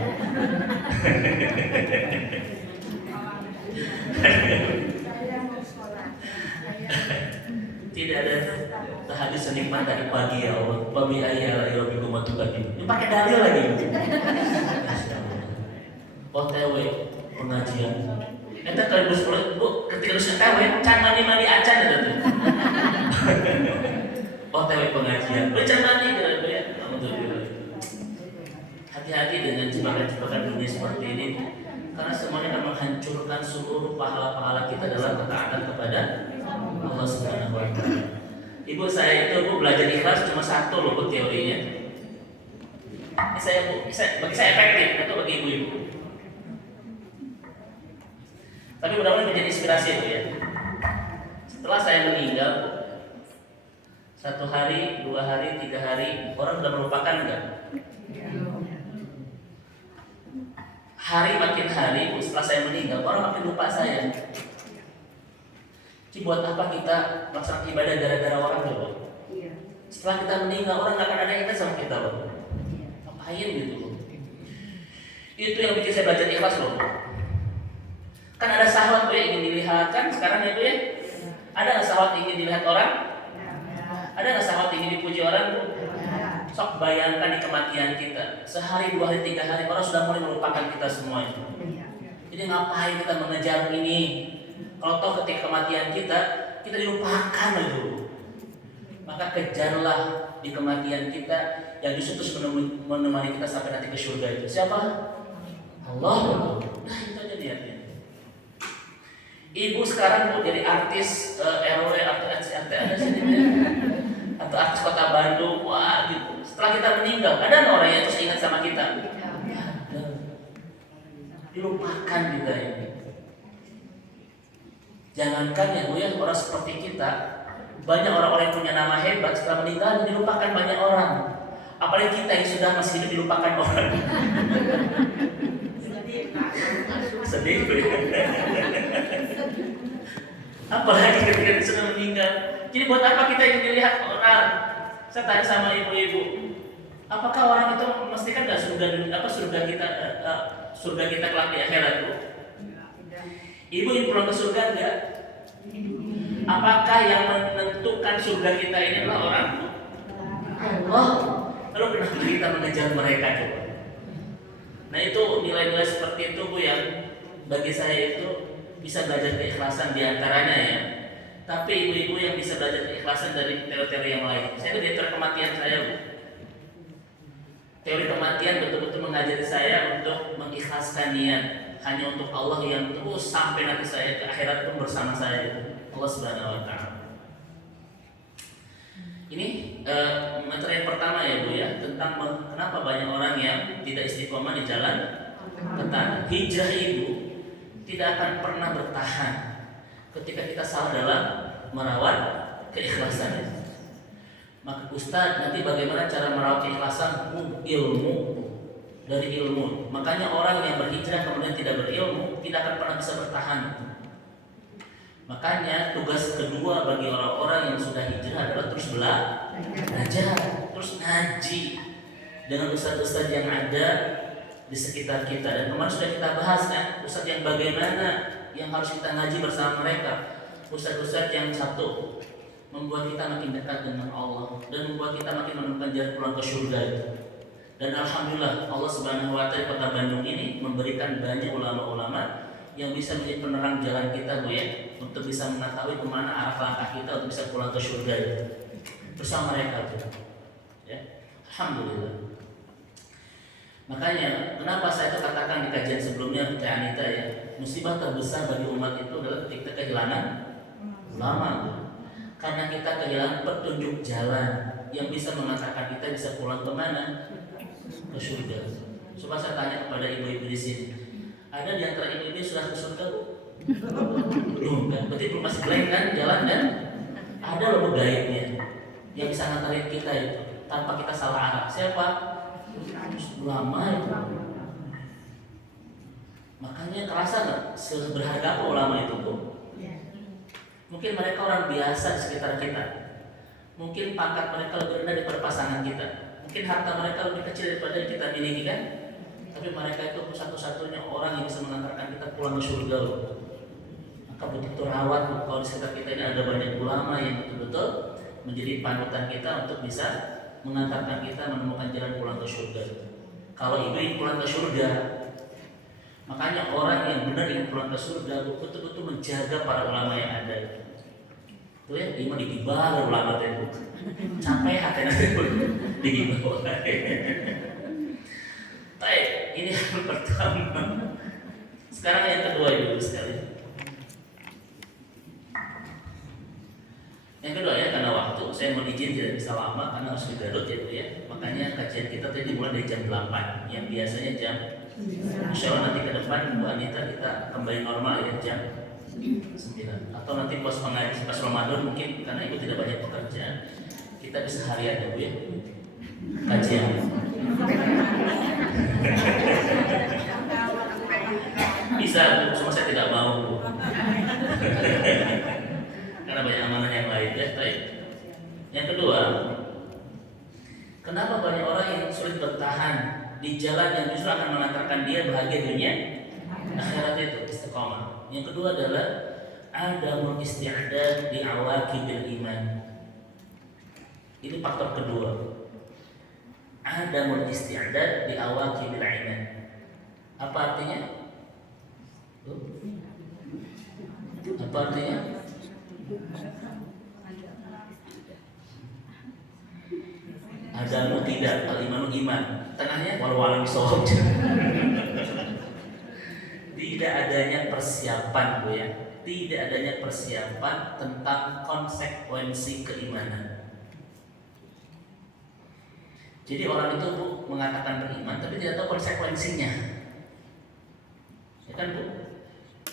Tidak ada tahajud senikmat tadi pagi ya Allah. Babi ayah ya Rabbi kumatukan ini pakai dalil lagi. OTW pengajian. Kita kalau Bu ketika harus OTW, can mandi acan ada tuh. OTW pengajian, baca mandi gitu ya. Alhamdulillah. Hati-hati dengan jebakan-jebakan dunia seperti ini, karena semuanya akan menghancurkan seluruh pahala-pahala kita dalam ketaatan kepada Allah Subhanahu wa Ta'ala. Ibu saya itu belajar ikhlas cuma satu loh bu teorinya. Ini bagi saya efektif, itu bagi ibu-ibu. Tapi mudah-mudahan menjadi inspirasi bu ya. Setelah saya meninggal, 1 hari, 2 hari, 3 hari, orang sudah melupakan enggak? Hari makin hari, setelah saya meninggal, orang makin lupa saya. Jadi buat apa kita melaksanakan ibadah gara-gara orang coba? Setelah kita meninggal, orang nggak akan ada ingat sama kita loh. Ngapain gitu loh? Itu yang bikin saya belajar ikhlas loh. Kan ada sahabat tuh yang ingin dilihat kan sekarang ya tuh ya. Ada nggak sahabat ingin dilihat orang? Ada nggak sahabat ingin dipuji orang tuh? Sok bayangkan di kematian kita, sehari, 2 hari, 3 hari orang sudah mulai melupakan kita semua itu. Jadi ngapain kita mengejar ini? Kalau toh ketika kematian kita dilupakan itu. Maka kejarlah di kematian kita yang justru terus menemani kita sampai nanti ke surga itu. Siapa? Allah. Nah itu aja niatnya. Ibu sekarang mau jadi artis RW atau RCT ada sini atau artis kota Bandung, wah gitu. Setelah kita meninggal, ada nggak orang yang terus ingat sama kita? Ada. Dilupakan kita ini. Jangankan ya bu ya, orang seperti kita, banyak orang-orang yang punya nama hebat setelah meninggal dilupakan banyak orang. Apalagi kita yang sudah masih hidup dilupakan orang. Sedih bu ya. Apalagi ketika kita sudah meninggal. Jadi buat apa kita ingin dilihat orang? Saya tanya sama ibu-ibu, apakah orang itu memastikan nggak surga kita kelak di akhirat bu? Ibu yang pulang ke surga enggak? Apakah yang menentukan surga kita ini adalah orang? Allah. Lalu kenapa kita mengejar mereka coba? Nah itu nilai-nilai seperti itu bu yang bagi saya itu bisa belajar keikhlasan diantaranya ya. Tapi ibu-ibu yang bisa belajar keikhlasan dari teori-teori yang lain. Saya itu di teori kematian saya bu. Teori kematian betul-betul mengajari saya untuk mengikhlaskan niat hanya untuk Allah yang terus sampai nanti saya ke akhirat pun bersama saya, Allah Subhanahu wa Ta'ala. Ini materi yang pertama ya bu ya, tentang kenapa banyak orang yang tidak istiqomah di jalan ketaatan. Hijrah ibu tidak akan pernah bertahan ketika kita salah dalam merawat keikhlasan. Maka Ustadz nanti bagaimana cara merawat keikhlasan? Ilmu, dari ilmu. Makanya orang yang berhijrah kemudian tidak berilmu tidak akan pernah bisa bertahan. Makanya tugas kedua bagi orang-orang yang sudah hijrah adalah terus belajar, terus ngaji dengan ustadz-ustadz yang ada di sekitar kita. Dan kemarin sudah kita bahas kan, ustadz yang bagaimana yang harus kita ngaji bersama mereka. Ustadz-ustadz yang satu membuat kita makin dekat dengan Allah dan membuat kita makin menemukan jalan pulang ke surga itu. Dan alhamdulillah Allah Subhanahu wa Ta'ala Kota Bandung ini memberikan banyak ulama-ulama yang bisa menjadi penerang jalan kita bu ya, untuk bisa mengetahui kemana arah langkah kita untuk bisa pulang ke surga itu bersama mereka bu. Ya, alhamdulillah. Makanya kenapa saya itu katakan di kajian sebelumnya Teh Anita ya, musibah terbesar bagi umat itu adalah ketika kehilangan ulama bu. Karena kita kehilangan petunjuk jalan yang bisa mengatakan kita bisa pulang kemana? Ke surga. Coba saya tanya kepada ibu-ibu di sini, ada di antara ibu-ibu sudah ke surga? Belum kan? Berarti belum, masih blank kan? Jalan kan? Ada loh guide-nya yang bisa ngantarin kita itu tanpa kita salah arah. Siapa? Ulama itu. Makanya kerasa nggak seberharga apa ulama itu bu? Mungkin mereka orang biasa di sekitar kita. Mungkin pangkat mereka lebih rendah daripada pasangan kita. Mungkin harta mereka lebih kecil daripada yang kita miliki kan? Tapi mereka itu satu-satunya orang yang bisa mengantarkan kita pulang ke surga loh. Maka betul-betul rawat loh. Kalau di sekitar kita ini ada banyak ulama yang betul-betul menjadi panutan kita untuk bisa mengantarkan kita menemukan jalan pulang ke surga. Kalau ibu ingin pulang ke surga, makanya orang yang benar ingin pulang ke surga betul-betul menjaga para ulama yang ada. Tuh ya, ini digibah ulama itu. Sampai hati nanti pun digibah. ini yang pertama. Sekarang yang kedua ibu sekalian. Yang kedua ya, karena waktu saya mohon izin tidak bisa lama karena harus di Garut ya Bu ya. Makanya kajian kita tadi dimulai dari jam 8 yang biasanya jam, insya Allah nanti ke depan Bu Anita kita kembali normal ya jam 9. Atau nanti pas pengajian pas Ramadan mungkin karena ibu tidak banyak pekerjaan kita bisa harian ya Bu ya kajian. Bisa Bu, cuma saya tidak mau Bu. Karena banyak amanah yang lain ya. Baik. Yang kedua, kenapa banyak orang yang sulit bertahan di jalan yang justru akan mengantarkan dia bahagia dunia akhirat itu istiqomah. Yang kedua adalah adamul isti'dad di awaqibil iman. Ini faktor kedua. Adamul isti'dad di awaqibil iman. Apa artinya? Apa artinya? Adamu tidak, al-imanu iman. Tengahnya walau bisawab. Tidak adanya persiapan Bu ya. Tidak adanya persiapan tentang konsekuensi keimanan. Jadi orang itu Bu mengatakan beriman tapi tidak tahu konsekuensinya. Ya kan Bu?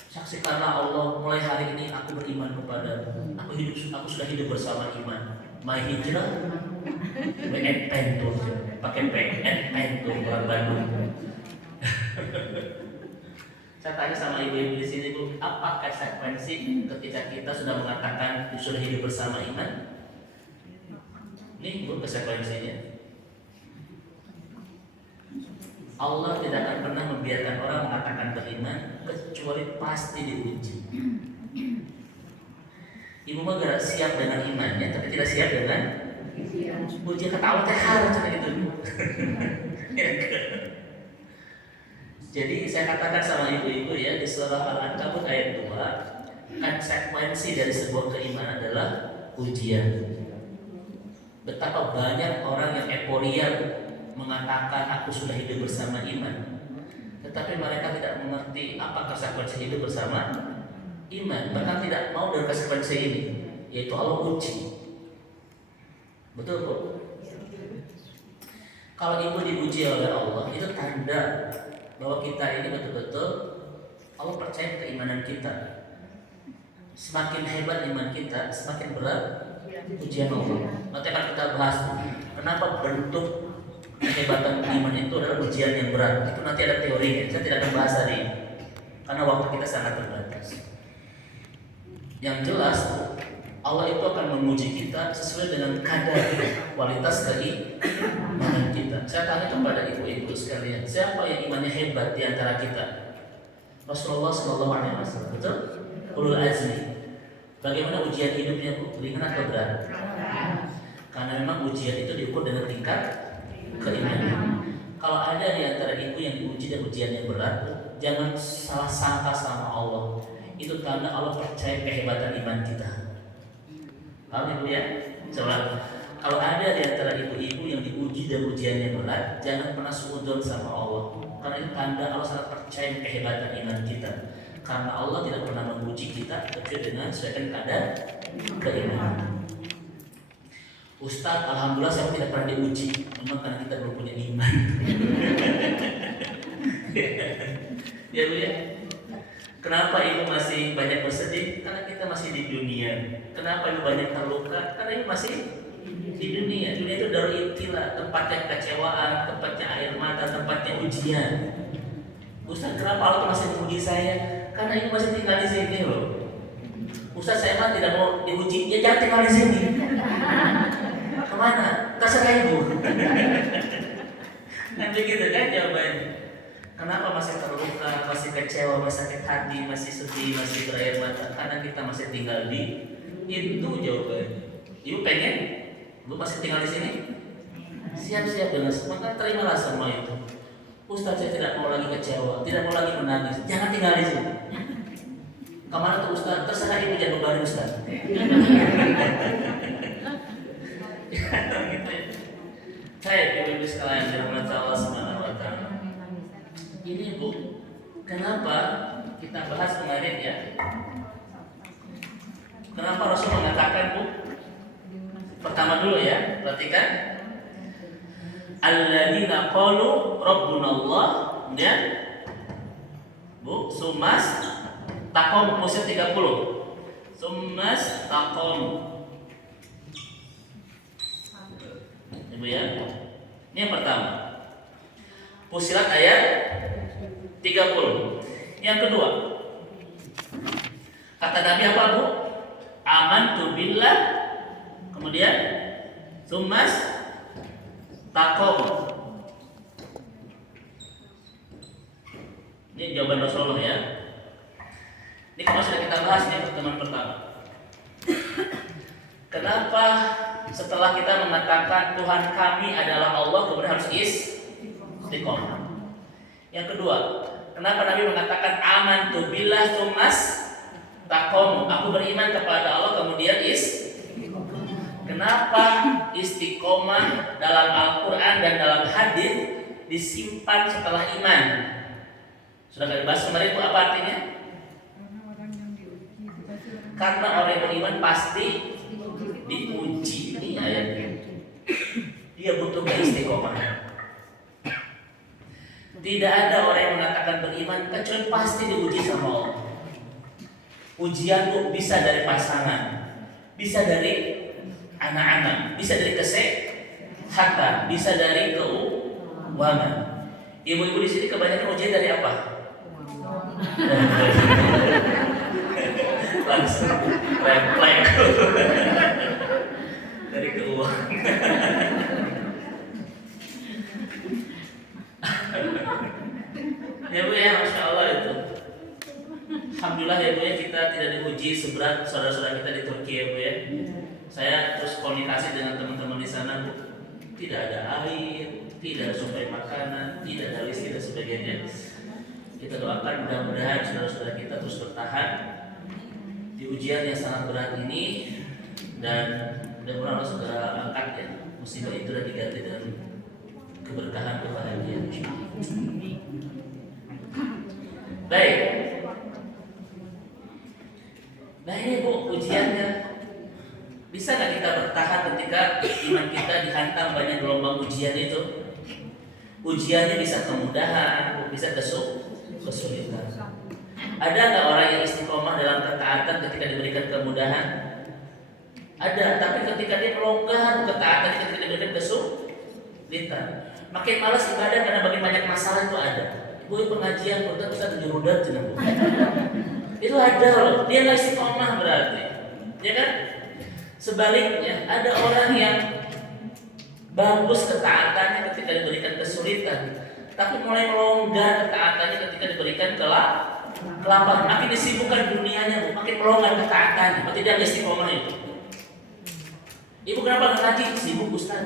Saksikanlah Allah, mulai hari ini aku beriman kepada aku sudah hidup bersama iman. My hijrah WNPN tuh, pakai PNPN tuh orang Bandung. Saya tanya sama ibu-ibu di sini Bu, apa konsekuensi ketika kita sudah mengatakan sudah hidup bersama iman? Ini Bu konsekuensinya. Allah tidak akan pernah membiarkan orang mengatakan beriman kecuali pasti diuji. Ibu mah gak siap dengan imannya, tapi tidak siap dengan ujian. Ketawa teh harus gitu. Jadi saya katakan sama ibu-ibu ya di surah Al-Ankabut ayat 2, konsekuensi dari sebuah keimanan adalah ujian. Betapa banyak orang yang euforia mengatakan aku sudah hidup bersama iman, tetapi mereka tidak mengerti apa konsekuensi hidup bersama iman, bahkan tidak mau dari konsekuensi ini, yaitu Allah uji. Betul Bu? Kalau ibu diuji oleh Allah, itu tanda bahwa kita ini betul-betul Allah percaya keimanan kita. Semakin hebat iman kita, semakin berat ujian Allah. Nanti akan kita bahas kenapa bentuk kehebatan iman itu adalah ujian yang berat. Itu nanti ada teorinya. Saya tidak akan bahas hari ini karena waktu kita sangat terbatas. Yang jelas Allah itu akan menguji kita sesuai dengan kadar kualitas keimanan kita. Saya tanya kepada ibu-ibu sekalian, siapa yang imannya hebat di antara kita? Rasulullah SAW, betul? Ulul azmi. Bagaimana ujian hidupnya Bu? Ringan atau berat? Karena memang ujian itu diukur dengan tingkat keimanan. Kalau ada di antara ibu yang diuji dan ujian yang berat, jangan salah sangka sama Allah. Itu tanda Allah percaya kehebatan iman kita. Paham Ibu ya? Coba. Kalau ada di antara ibu-ibu yang diuji dan ujian yang berat, jangan pernah suudzon sama Allah. Karena itu tanda Allah sangat percaya kehebatan iman kita. Karena Allah tidak pernah menguji kita kecuali dengan sesuaikan kadar keimanan. Ustaz, alhamdulillah saya tidak pernah diuji, memang karena kita belum punya iman. Ya Bu ya. Kenapa ibu masih banyak bersedih? Karena kita masih di dunia. Kenapa ibu banyak terluka? Karena ibu masih di dunia. Dunia itu darul ibtila, tempatnya kekecewaan, tempatnya air mata, tempatnya ujian. Ustaz, kenapa Allah masih menguji saya? Karena ibu masih tinggal di sini loh. Ustaz, saya mah tidak mau diuji. Ya jangan tinggal di sini. Kemana? Terserah ibu. Kan begitu kan jawabannya. Kenapa masih terluka, masih kecewa, masih sakit hati, masih sedih, masih berair mata? Karena kita masih tinggal di itu jawabannya. Ibu pengen? Ibu masih tinggal di sini? Siap-siap dengan semua, kan terimalah semua itu. Ustaz, saya tidak mau lagi kecewa, tidak mau lagi menangis. Jangan tinggal di sini. Kemana tuh Ustaz? Terserah ibu, jangan beban Ustaz. Saya ibu-ibu sekalian dirahmati Allah Subhanahu wa taala. Kenapa kita bahas kemarin ya? Kenapa Rasul mengatakan, Bu? Pertama dulu ya, perhatikan. Alladzina qalu rabbunallah, kemudian Bu, sumas taqom musim 30. Sumas taqom. Ibu ya. Ini yang pertama. Fusilat ayat 30. Yang kedua, kata Nabi apa, Bu? Amantu billah, kemudian sumas taqom. Ini jawaban Rasulullah ya. Ini kalau sudah kita bahas nih pertemuan pertama. Kenapa setelah kita mengatakan Tuhan kami adalah Allah, kemudian harus istiqomah? Yang kedua, kenapa Nabi mengatakan amantu billah sumas taqom, aku beriman kepada Allah kemudian kenapa istiqomah dalam Al-Quran dan dalam hadis disimpan setelah iman? Sudah kali bahas kemarin itu apa artinya? Karena orang yang beriman pasti diuji. Ini ayatnya. Dia butuh istiqomah. Tidak ada orang yang mengatakan beriman kecuali pasti diuji sama Allah. Ujian itu bisa dari pasangan, bisa dari anak-anak, bisa dari kesehatan, bisa dari keuangan. Ibu-ibu di sini kebanyakan ujian dari apa? Langsung refleks dari keuangan. Ya Bu ya, Masya Allah itu. Alhamdulillah ya Bu ya, kita tidak diuji seberat saudara-saudara kita di Turki ya Bu ya. Saya terus komunikasi dengan teman-teman di sana Bu. Tidak ada air, tidak ada sumber makanan, tidak ada listrik dan sebagainya. Kita doakan mudah-mudahan saudara-saudara kita terus bertahan di ujian yang sangat berat ini, dan mudah-mudahan Allah segera angkat ya musibah itu dan diganti dengan keberkahan, kebahagiaan. Baik. Nah ini Bu ujiannya. Bisa nggak kita bertahan ketika iman kita dihantam banyak gelombang ujian itu? Ujiannya bisa kemudahan, bisa kesulitan. Ada nggak orang yang istiqomah dalam ketaatan ketika diberikan kemudahan? Ada, tapi ketika dia melonggar ketaatan ketika diberikan kesulitan, makin malas ibadah karena makin banyak masalah itu ada. Ibu pengajian berarti bisa tujurudat jeneng. Itu ada loh, dia nggak istiqomah berarti, ya kan? Sebaliknya ada orang yang bagus ketaatannya ketika diberikan kesulitan, tapi mulai melonggar ketaatannya ketika diberikan kelaparan, makin disibukkan dunianya, Bu, makin melonggar ketaatannya, berarti dia nggak istiqomah itu. Ibu kenapa nggak ngaji? Sibuk Ustaz.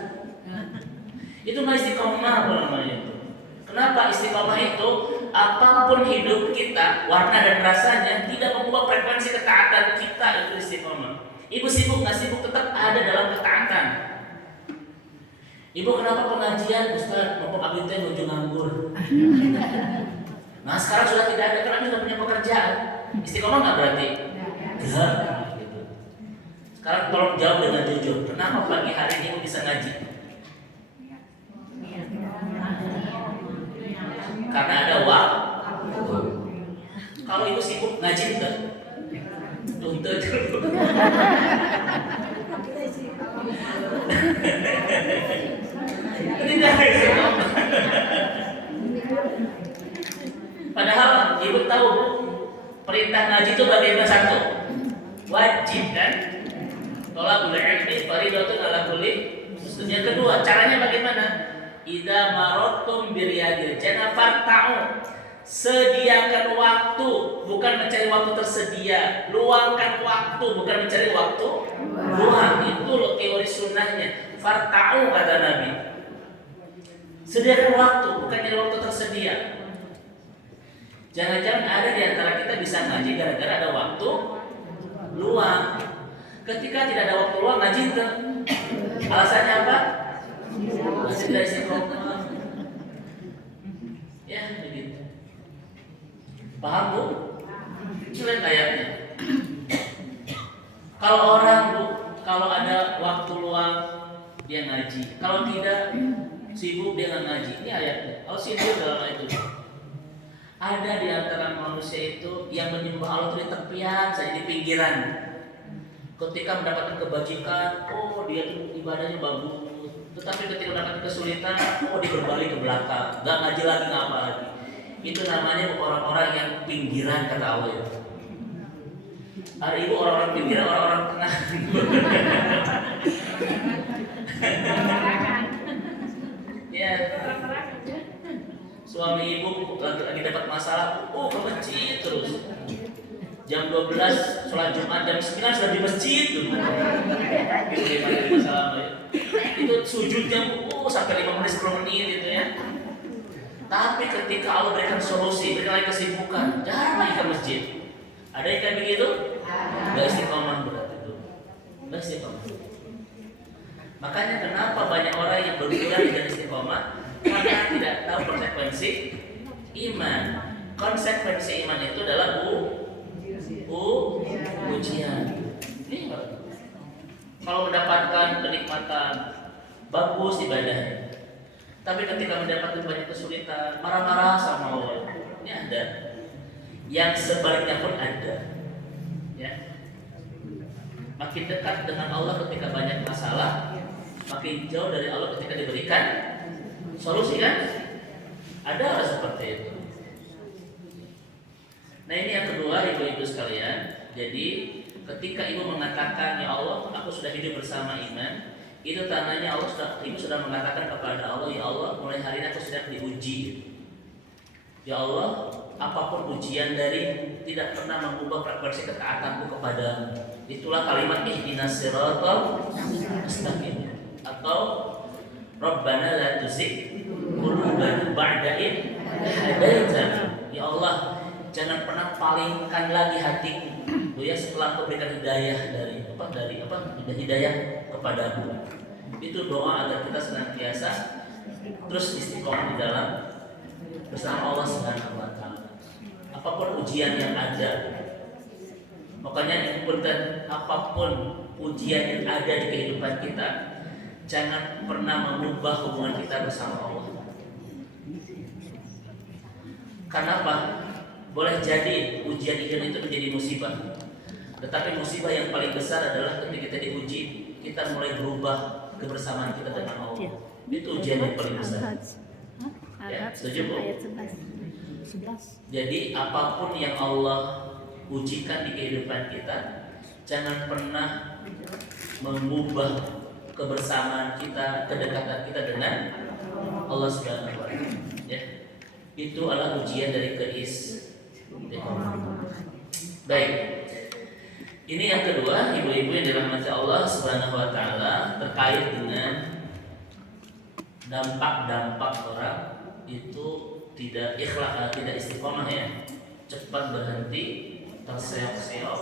Itu nggak istiqomah apa namanya itu. Kenapa istiqomah itu? Apapun hidup kita, warna dan rasanya tidak mengubah frekuensi ketaatan kita, itu istiqomah. Ibu sibuk nggak sibuk tetap ada dalam ketaatan. Ibu kenapa pengajian? Ustaz, mau abdi teh menuju nganggur. Nah sekarang sudah tidak ada, karena sudah punya pekerjaan. Istiqomah nggak berarti? Enggak. Gitu. Sekarang tolong jawab dengan jujur. Kenapa pagi hari ini ibu bisa ngaji? Karena ada waktu. Kalau ibu sibuk ngaji enggak? Tuntut. Tidak istiqomah. Padahal ibu tahu perintah ngaji itu bagaimana? Satu, wajib kan? Thalabul ilmi fardhatun 'ala kulli muslim. Yang kedua, caranya bagaimana? Idza marattum biriyadil jannah farta'u. Sediakan waktu, bukan mencari waktu tersedia. Luangkan waktu, bukan mencari waktu luang. Itu loh teori sunnahnya. Farta'u kata Nabi. Sediakan waktu, bukan mencari waktu tersedia. Jangan-jangan ada di antara kita bisa ngaji gara-gara ada waktu luang. Ketika tidak ada waktu luang ngaji itu alasannya apa? Masih dari istiqomah. Ya begitu. Paham Bu? Lihat ayatnya. Kalau orang Bu, kalau ada waktu luang dia ngaji. Kalau tidak sibuk dia nggak ngaji. Ini ayatnya. Kalau sindir dalam ayat itu. Ada di antara manusia itu yang menyembah Allah itu di tepian saja, di pinggiran. Ketika mendapatkan kebajikan, oh dia tuh ibadahnya bagus. Tetapi ketika mendapatkan kesulitan, oh dia berbalik ke belakang, nggak ngaji lagi, nggak apa lagi. Itu namanya orang-orang yang pinggiran kata Allah itu. Ada ibu orang-orang pinggiran, orang-orang tengah. Ya. Suami ibu lagi dapat masalah, ke masjid terus. Jam 12 sholat Jumat, jam 9 sudah di masjid tuh. Itu sujudnya sampai 5 menit 10 menit gitu ya. Tapi ketika Allah berikan solusi, berikan lagi kesibukan, jarang lagi ke masjid. Ada yang kayak begitu? Gak istiqomah berarti itu. Gak istiqomah. Makanya kenapa banyak orang yang berbulan tidak istiqomah? Karena tidak tahu konsekuensi iman. Konsekuensi iman itu adalah ujian. Ini kalau mendapatkan kenikmatan bagus ibadahnya, tapi ketika mendapatkan banyak kesulitan marah-marah sama Allah. Ini ada. Yang sebaliknya pun ada. Ya. Makin dekat dengan Allah ketika banyak masalah, makin jauh dari Allah ketika diberikan solusi kan? Ada orang seperti itu. Nah ini yang kedua ibu-ibu sekalian. Jadi ketika ibu mengatakan ya Allah aku sudah hidup bersama iman, itu tandanya ibu sudah mengatakan kepada Allah, ya Allah mulai hari ini aku sudah diuji. Ya Allah apapun ujian dari tidak pernah mengubah frekuensi ketaatanku kepadamu. Itulah kalimat ihdinas siratal mustaqim atau Rabbana la tuzigh qulubana ba'da idh hadaitana. Ya Allah, jangan pernah palingkan lagi hatiku ya setelah Kau berikan hidayah dari hidayah kepadamu. Itu doa agar kita senantiasa terus istiqomah di dalam bersama Allah Subhanahu wa taala. Apapun ujian yang ada. Makanya ikutan apapun ujian yang ada di kehidupan kita, jangan pernah mengubah hubungan kita bersama Allah. Kenapa? Boleh jadi ujian itu menjadi musibah. Tetapi musibah yang paling besar adalah ketika kita diuji, kita mulai berubah kebersamaan kita dengan Allah. Itu ujian yang paling besar. Ya, setuju Bu? Jadi apapun yang Allah ujikan di kehidupan kita, jangan pernah mengubah kebersamaan kita, kedekatan kita dengan Allah Subhanahu wa taala. Ya. Itu adalah ujian dari Baik. Ini yang kedua, ibu-ibu yang dirahmati Allah Subhanahu wa taala terkait dengan dampak-dampak orang itu tidak ikhlas, tidak istiqomah ya. Cepat berhenti, terseok-seok,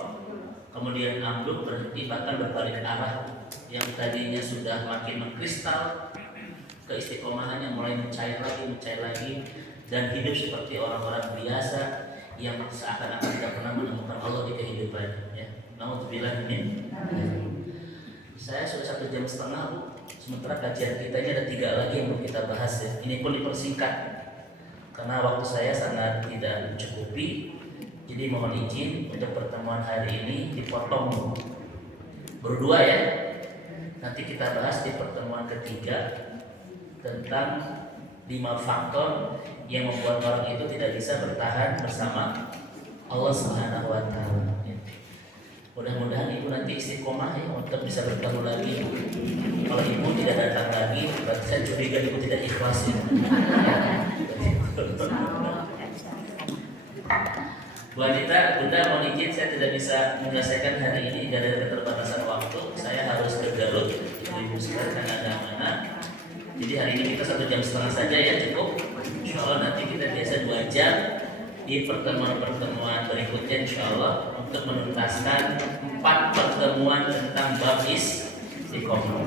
kemudian ambruk, berhenti, bahkan berbalik arah. Yang tadinya sudah makin mengkristal, keistiqomahannya mulai mencair lagi, dan hidup seperti orang-orang biasa yang seakan-akan tidak pernah menemukan Allah di kehidupannya. Ya. Nauzubillah min. Saya sudah 1,5 jam, Bu. Sementara kajian kita ini ada 3 lagi yang mau kita bahas ya. Ini pun dipersingkat karena waktu saya sangat tidak mencukupi. Jadi mohon izin untuk pertemuan hari ini dipotong berdua ya. Nanti kita bahas di pertemuan ketiga tentang 5 faktor yang membuat orang itu tidak bisa bertahan bersama Allah Subhanahu wa taala. Mudah-mudahan ibu nanti istiqomah ya untuk bisa bertemu lagi. Kalau ibu tidak datang lagi, berarti saya curiga ibu tidak ikhlas ya. Bu Anita, Bunda mohon izin saya tidak bisa menyelesaikan hari ini dari keterbatasan waktu. Saya harus ke Garut, ibu sekalian karena ada amanah. Jadi hari ini kita 1,5 jam saja ya cukup. Insya Allah nanti kita biasa 2 jam di pertemuan-pertemuan berikutnya insya Allah untuk menuntaskan 4 pertemuan tentang bab istiqomah.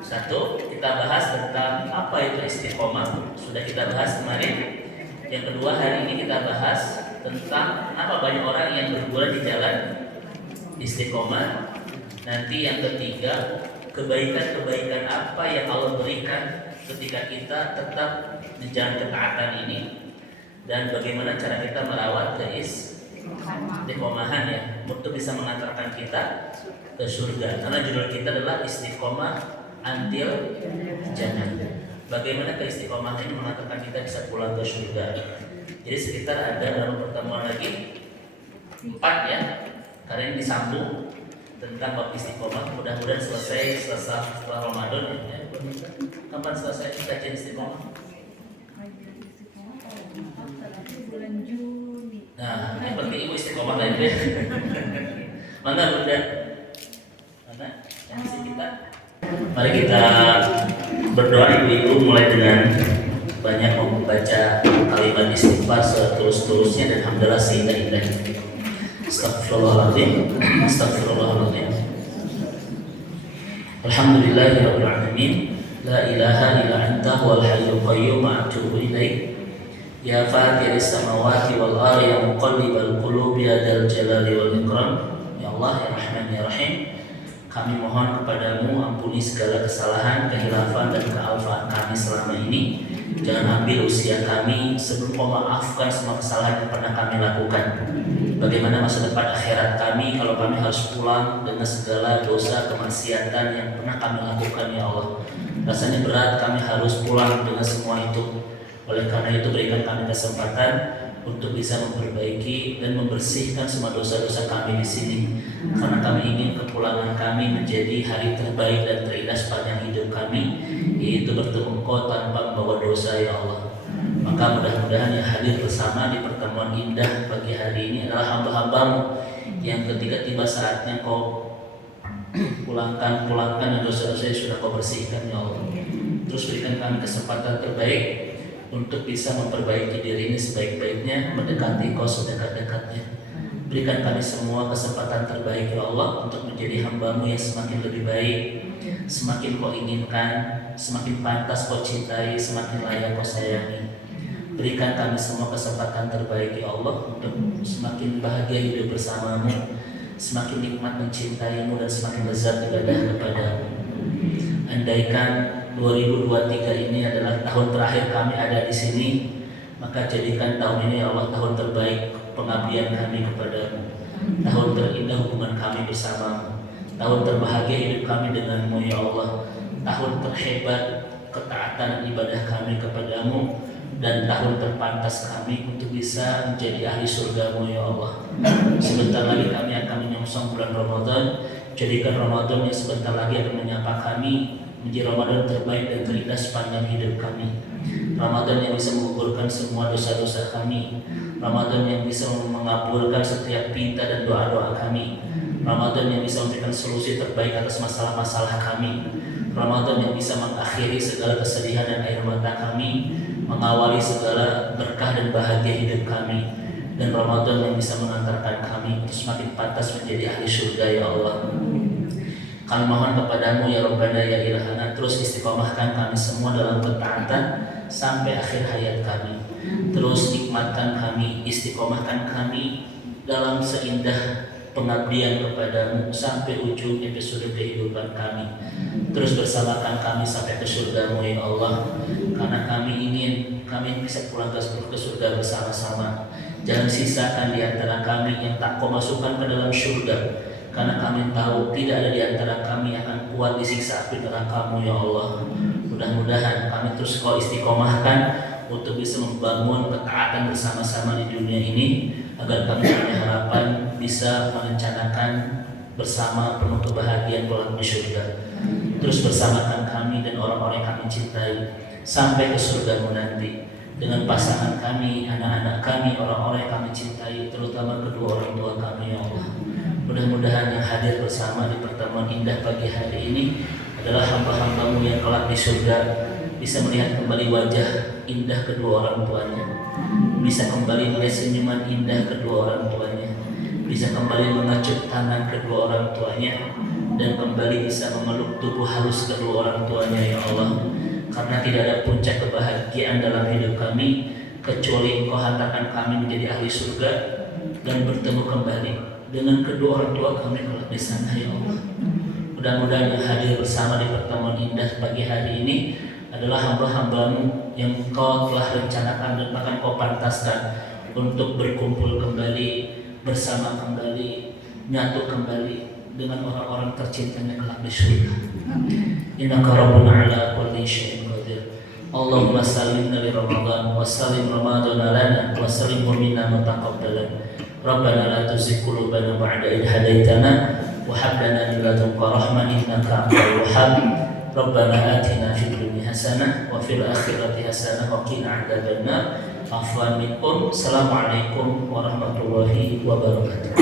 1, kita bahas tentang apa itu istiqomah, sudah kita bahas kemarin. Yang kedua hari ini kita bahas tentang kenapa banyak orang yang bergulir di jalan istiqomah. Nanti yang ketiga, kebaikan-kebaikan apa yang Allah berikan ketika kita tetap di jalan ketaatan ini, dan bagaimana cara kita merawat istiqomahan ya untuk bisa mengantarkan kita ke surga. Karena judul kita adalah istiqomah until jannah. Bagaimana keistiqomahan ini mengantarkan kita bisa pulang ke surga. Jadi sekitar ada dalam pertemuan lagi 4 ya, karena ini disambung tentang bab istiqomah. Mudah-mudahan selesai setelah Ramadan ya. Kapan selesai kajian istiqomah? Bulan Juni. Nah, yang penting ibu istiqomah lagi deh. Mana bunda? Mana? Yang isi kita? Mari kita berdoa ibu-ibu, mulai dengan banyak membaca kalimat istighfar seterus-terusnya dan hamdalah seindah-indahnya. Astagfirullahaladzim, astagfirullahaladzim. Alhamdulillahirabbil alamin. La ilaha illa anta wal hayyul qayyum atubu ilaik. Ya fatiris samawati wal ardi ya muqallibal qulubi ya dzal jalali wal ikram. Ya Allah ya Rahman ya Rahim, kami mohon kepadamu ampuni segala kesalahan, kehilafan dan kealfaan kami selama ini. Jangan ambil usia kami sebelum kau maafkan semua kesalahan yang pernah kami lakukan. Bagaimana masa depan akhirat kami kalau kami harus pulang dengan segala dosa kemaksiatan yang pernah kami lakukan ya Allah. Rasanya berat kami harus pulang dengan semua itu. Oleh karena itu berikan kami kesempatan untuk bisa memperbaiki dan membersihkan semua dosa-dosa kami di sini. Karena kami ingin kepulangan kami menjadi hari terbaik dan terindah sepanjang hidup kami, yaitu bertemu Engkau tanpa membawa dosa ya Allah. Maka mudah-mudahan yang hadir bersama di pertemuan indah pagi hari ini adalah hamba-hambamu yang ketika tiba saatnya Kau pulangkan dan dosa-dosa yang sudah Kau bersihkan ya Allah. Terus berikan kami kesempatan terbaik untuk bisa memperbaiki diri ini sebaik-baiknya, mendekati Kau sedekat-dekatnya. Berikan kami semua kesempatan terbaik ya Allah untuk menjadi hamba-Mu yang semakin lebih baik, semakin Kau inginkan, semakin pantas Kau cintai, semakin layak Kau sayangi. Berikan kami semua kesempatan terbaik ya Allah untuk semakin bahagia hidup bersama-Mu, semakin nikmat mencintai-Mu dan semakin lezat ibadah kepada-Mu. Andaikan 2023 ini adalah tahun terakhir kami ada di sini, maka jadikan tahun ini ya Allah tahun terbaik pengabdian kami kepada-Mu, tahun terindah hubungan kami bersama-Mu, tahun terbahagia hidup kami dengan-Mu ya Allah, tahun terhebat ketaatan ibadah kami kepada-Mu, dan tahun terpantas kami untuk bisa menjadi ahli surga-Mu ya Allah. Sebentar lagi kami akan menyongsong bulan Ramadan. Jadikan Ramadan yang sebentar lagi akan menyapa kami menjadi Ramadan terbaik dan terindah sepanjang hidup kami. Ramadan yang bisa menggugurkan semua dosa-dosa kami. Ramadan yang bisa mengabulkan setiap pinta dan doa-doa kami. Ramadan yang bisa memberikan solusi terbaik atas masalah-masalah kami. Ramadan yang bisa mengakhiri segala kesedihan dan air mata kami, mengawali segala berkah dan bahagia hidup kami, dan Ramadan yang bisa mengantarkan kami untuk semakin pantas menjadi ahli surga ya Allah. Kami mohon kepadamu ya Rabbana ya Ilahana, terus istiqomahkan kami semua dalam ketaatan sampai akhir hayat kami. Terus nikmatkan kami, istiqomahkan kami dalam seindah pengabdian kepadamu sampai ujung episode kehidupan kami. Terus bersamakan kami sampai ke surga-Mu ya Allah. Karena kami ingin bisa pulang ke surga bersama-sama. Jangan sisakan di antara kami yang tak Kau masukkan ke dalam surga. Karena kami tahu tidak ada di antara kami yang akan kuat disiksa api neraka-Mu ya Allah. Mudah-mudahan kami terus Kau istiqomahkan untuk bisa membangun ketaatan bersama-sama di dunia ini, agar kami punya harapan bisa merencanakan bersama penuh kebahagiaan kelak di surga. Terus bersamakan kami dan orang-orang yang kami cintai sampai ke surga-Mu nanti, dengan pasangan kami, anak-anak kami, orang-orang yang kami cintai, terutama kedua orang tua kami ya Allah. Mudah-mudahan yang hadir bersama di pertemuan indah pagi hari ini adalah hamba-hamba-Mu yang kelak di surga bisa melihat kembali wajah indah kedua orang tuanya, bisa kembali melihat senyuman indah kedua orang tuanya, bisa kembali mengacup tangan kedua orang tuanya, dan kembali bisa memeluk tubuh halus kedua orang tuanya ya Allah. Karena tidak ada puncak kebahagiaan dalam hidup kami kecuali Engkau hantarkan kami menjadi ahli surga dan bertemu kembali dengan kedua orang tua kami kelak di sana ya Allah. Mudah-mudahan yang hadir bersama di pertemuan indah pagi hari ini adalah hamba-hambamu yang Engkau telah rencanakan dan bahkan Kau pantaskan untuk berkumpul kembali, bersama kembali, nyatu kembali dengan orang-orang tercintanya kelak di surga. Innaka rabbuna ala kulli syai'in qadir. Allahumma sallimna li Ramadan wa sallim Ramadan lana wa sallimhu minna mutaqabbalan. Rabbana la tuzigh qulubana ba'da idh hadaitana wa hab lana min ladunka rahmah innaka antal wahhab. Rabbana atina fid dunya hasanah wa fil akhirati hasanah wa qina adzabannar. Afwan minkum. Assalamualaikum warahmatullahi wabarakatuh.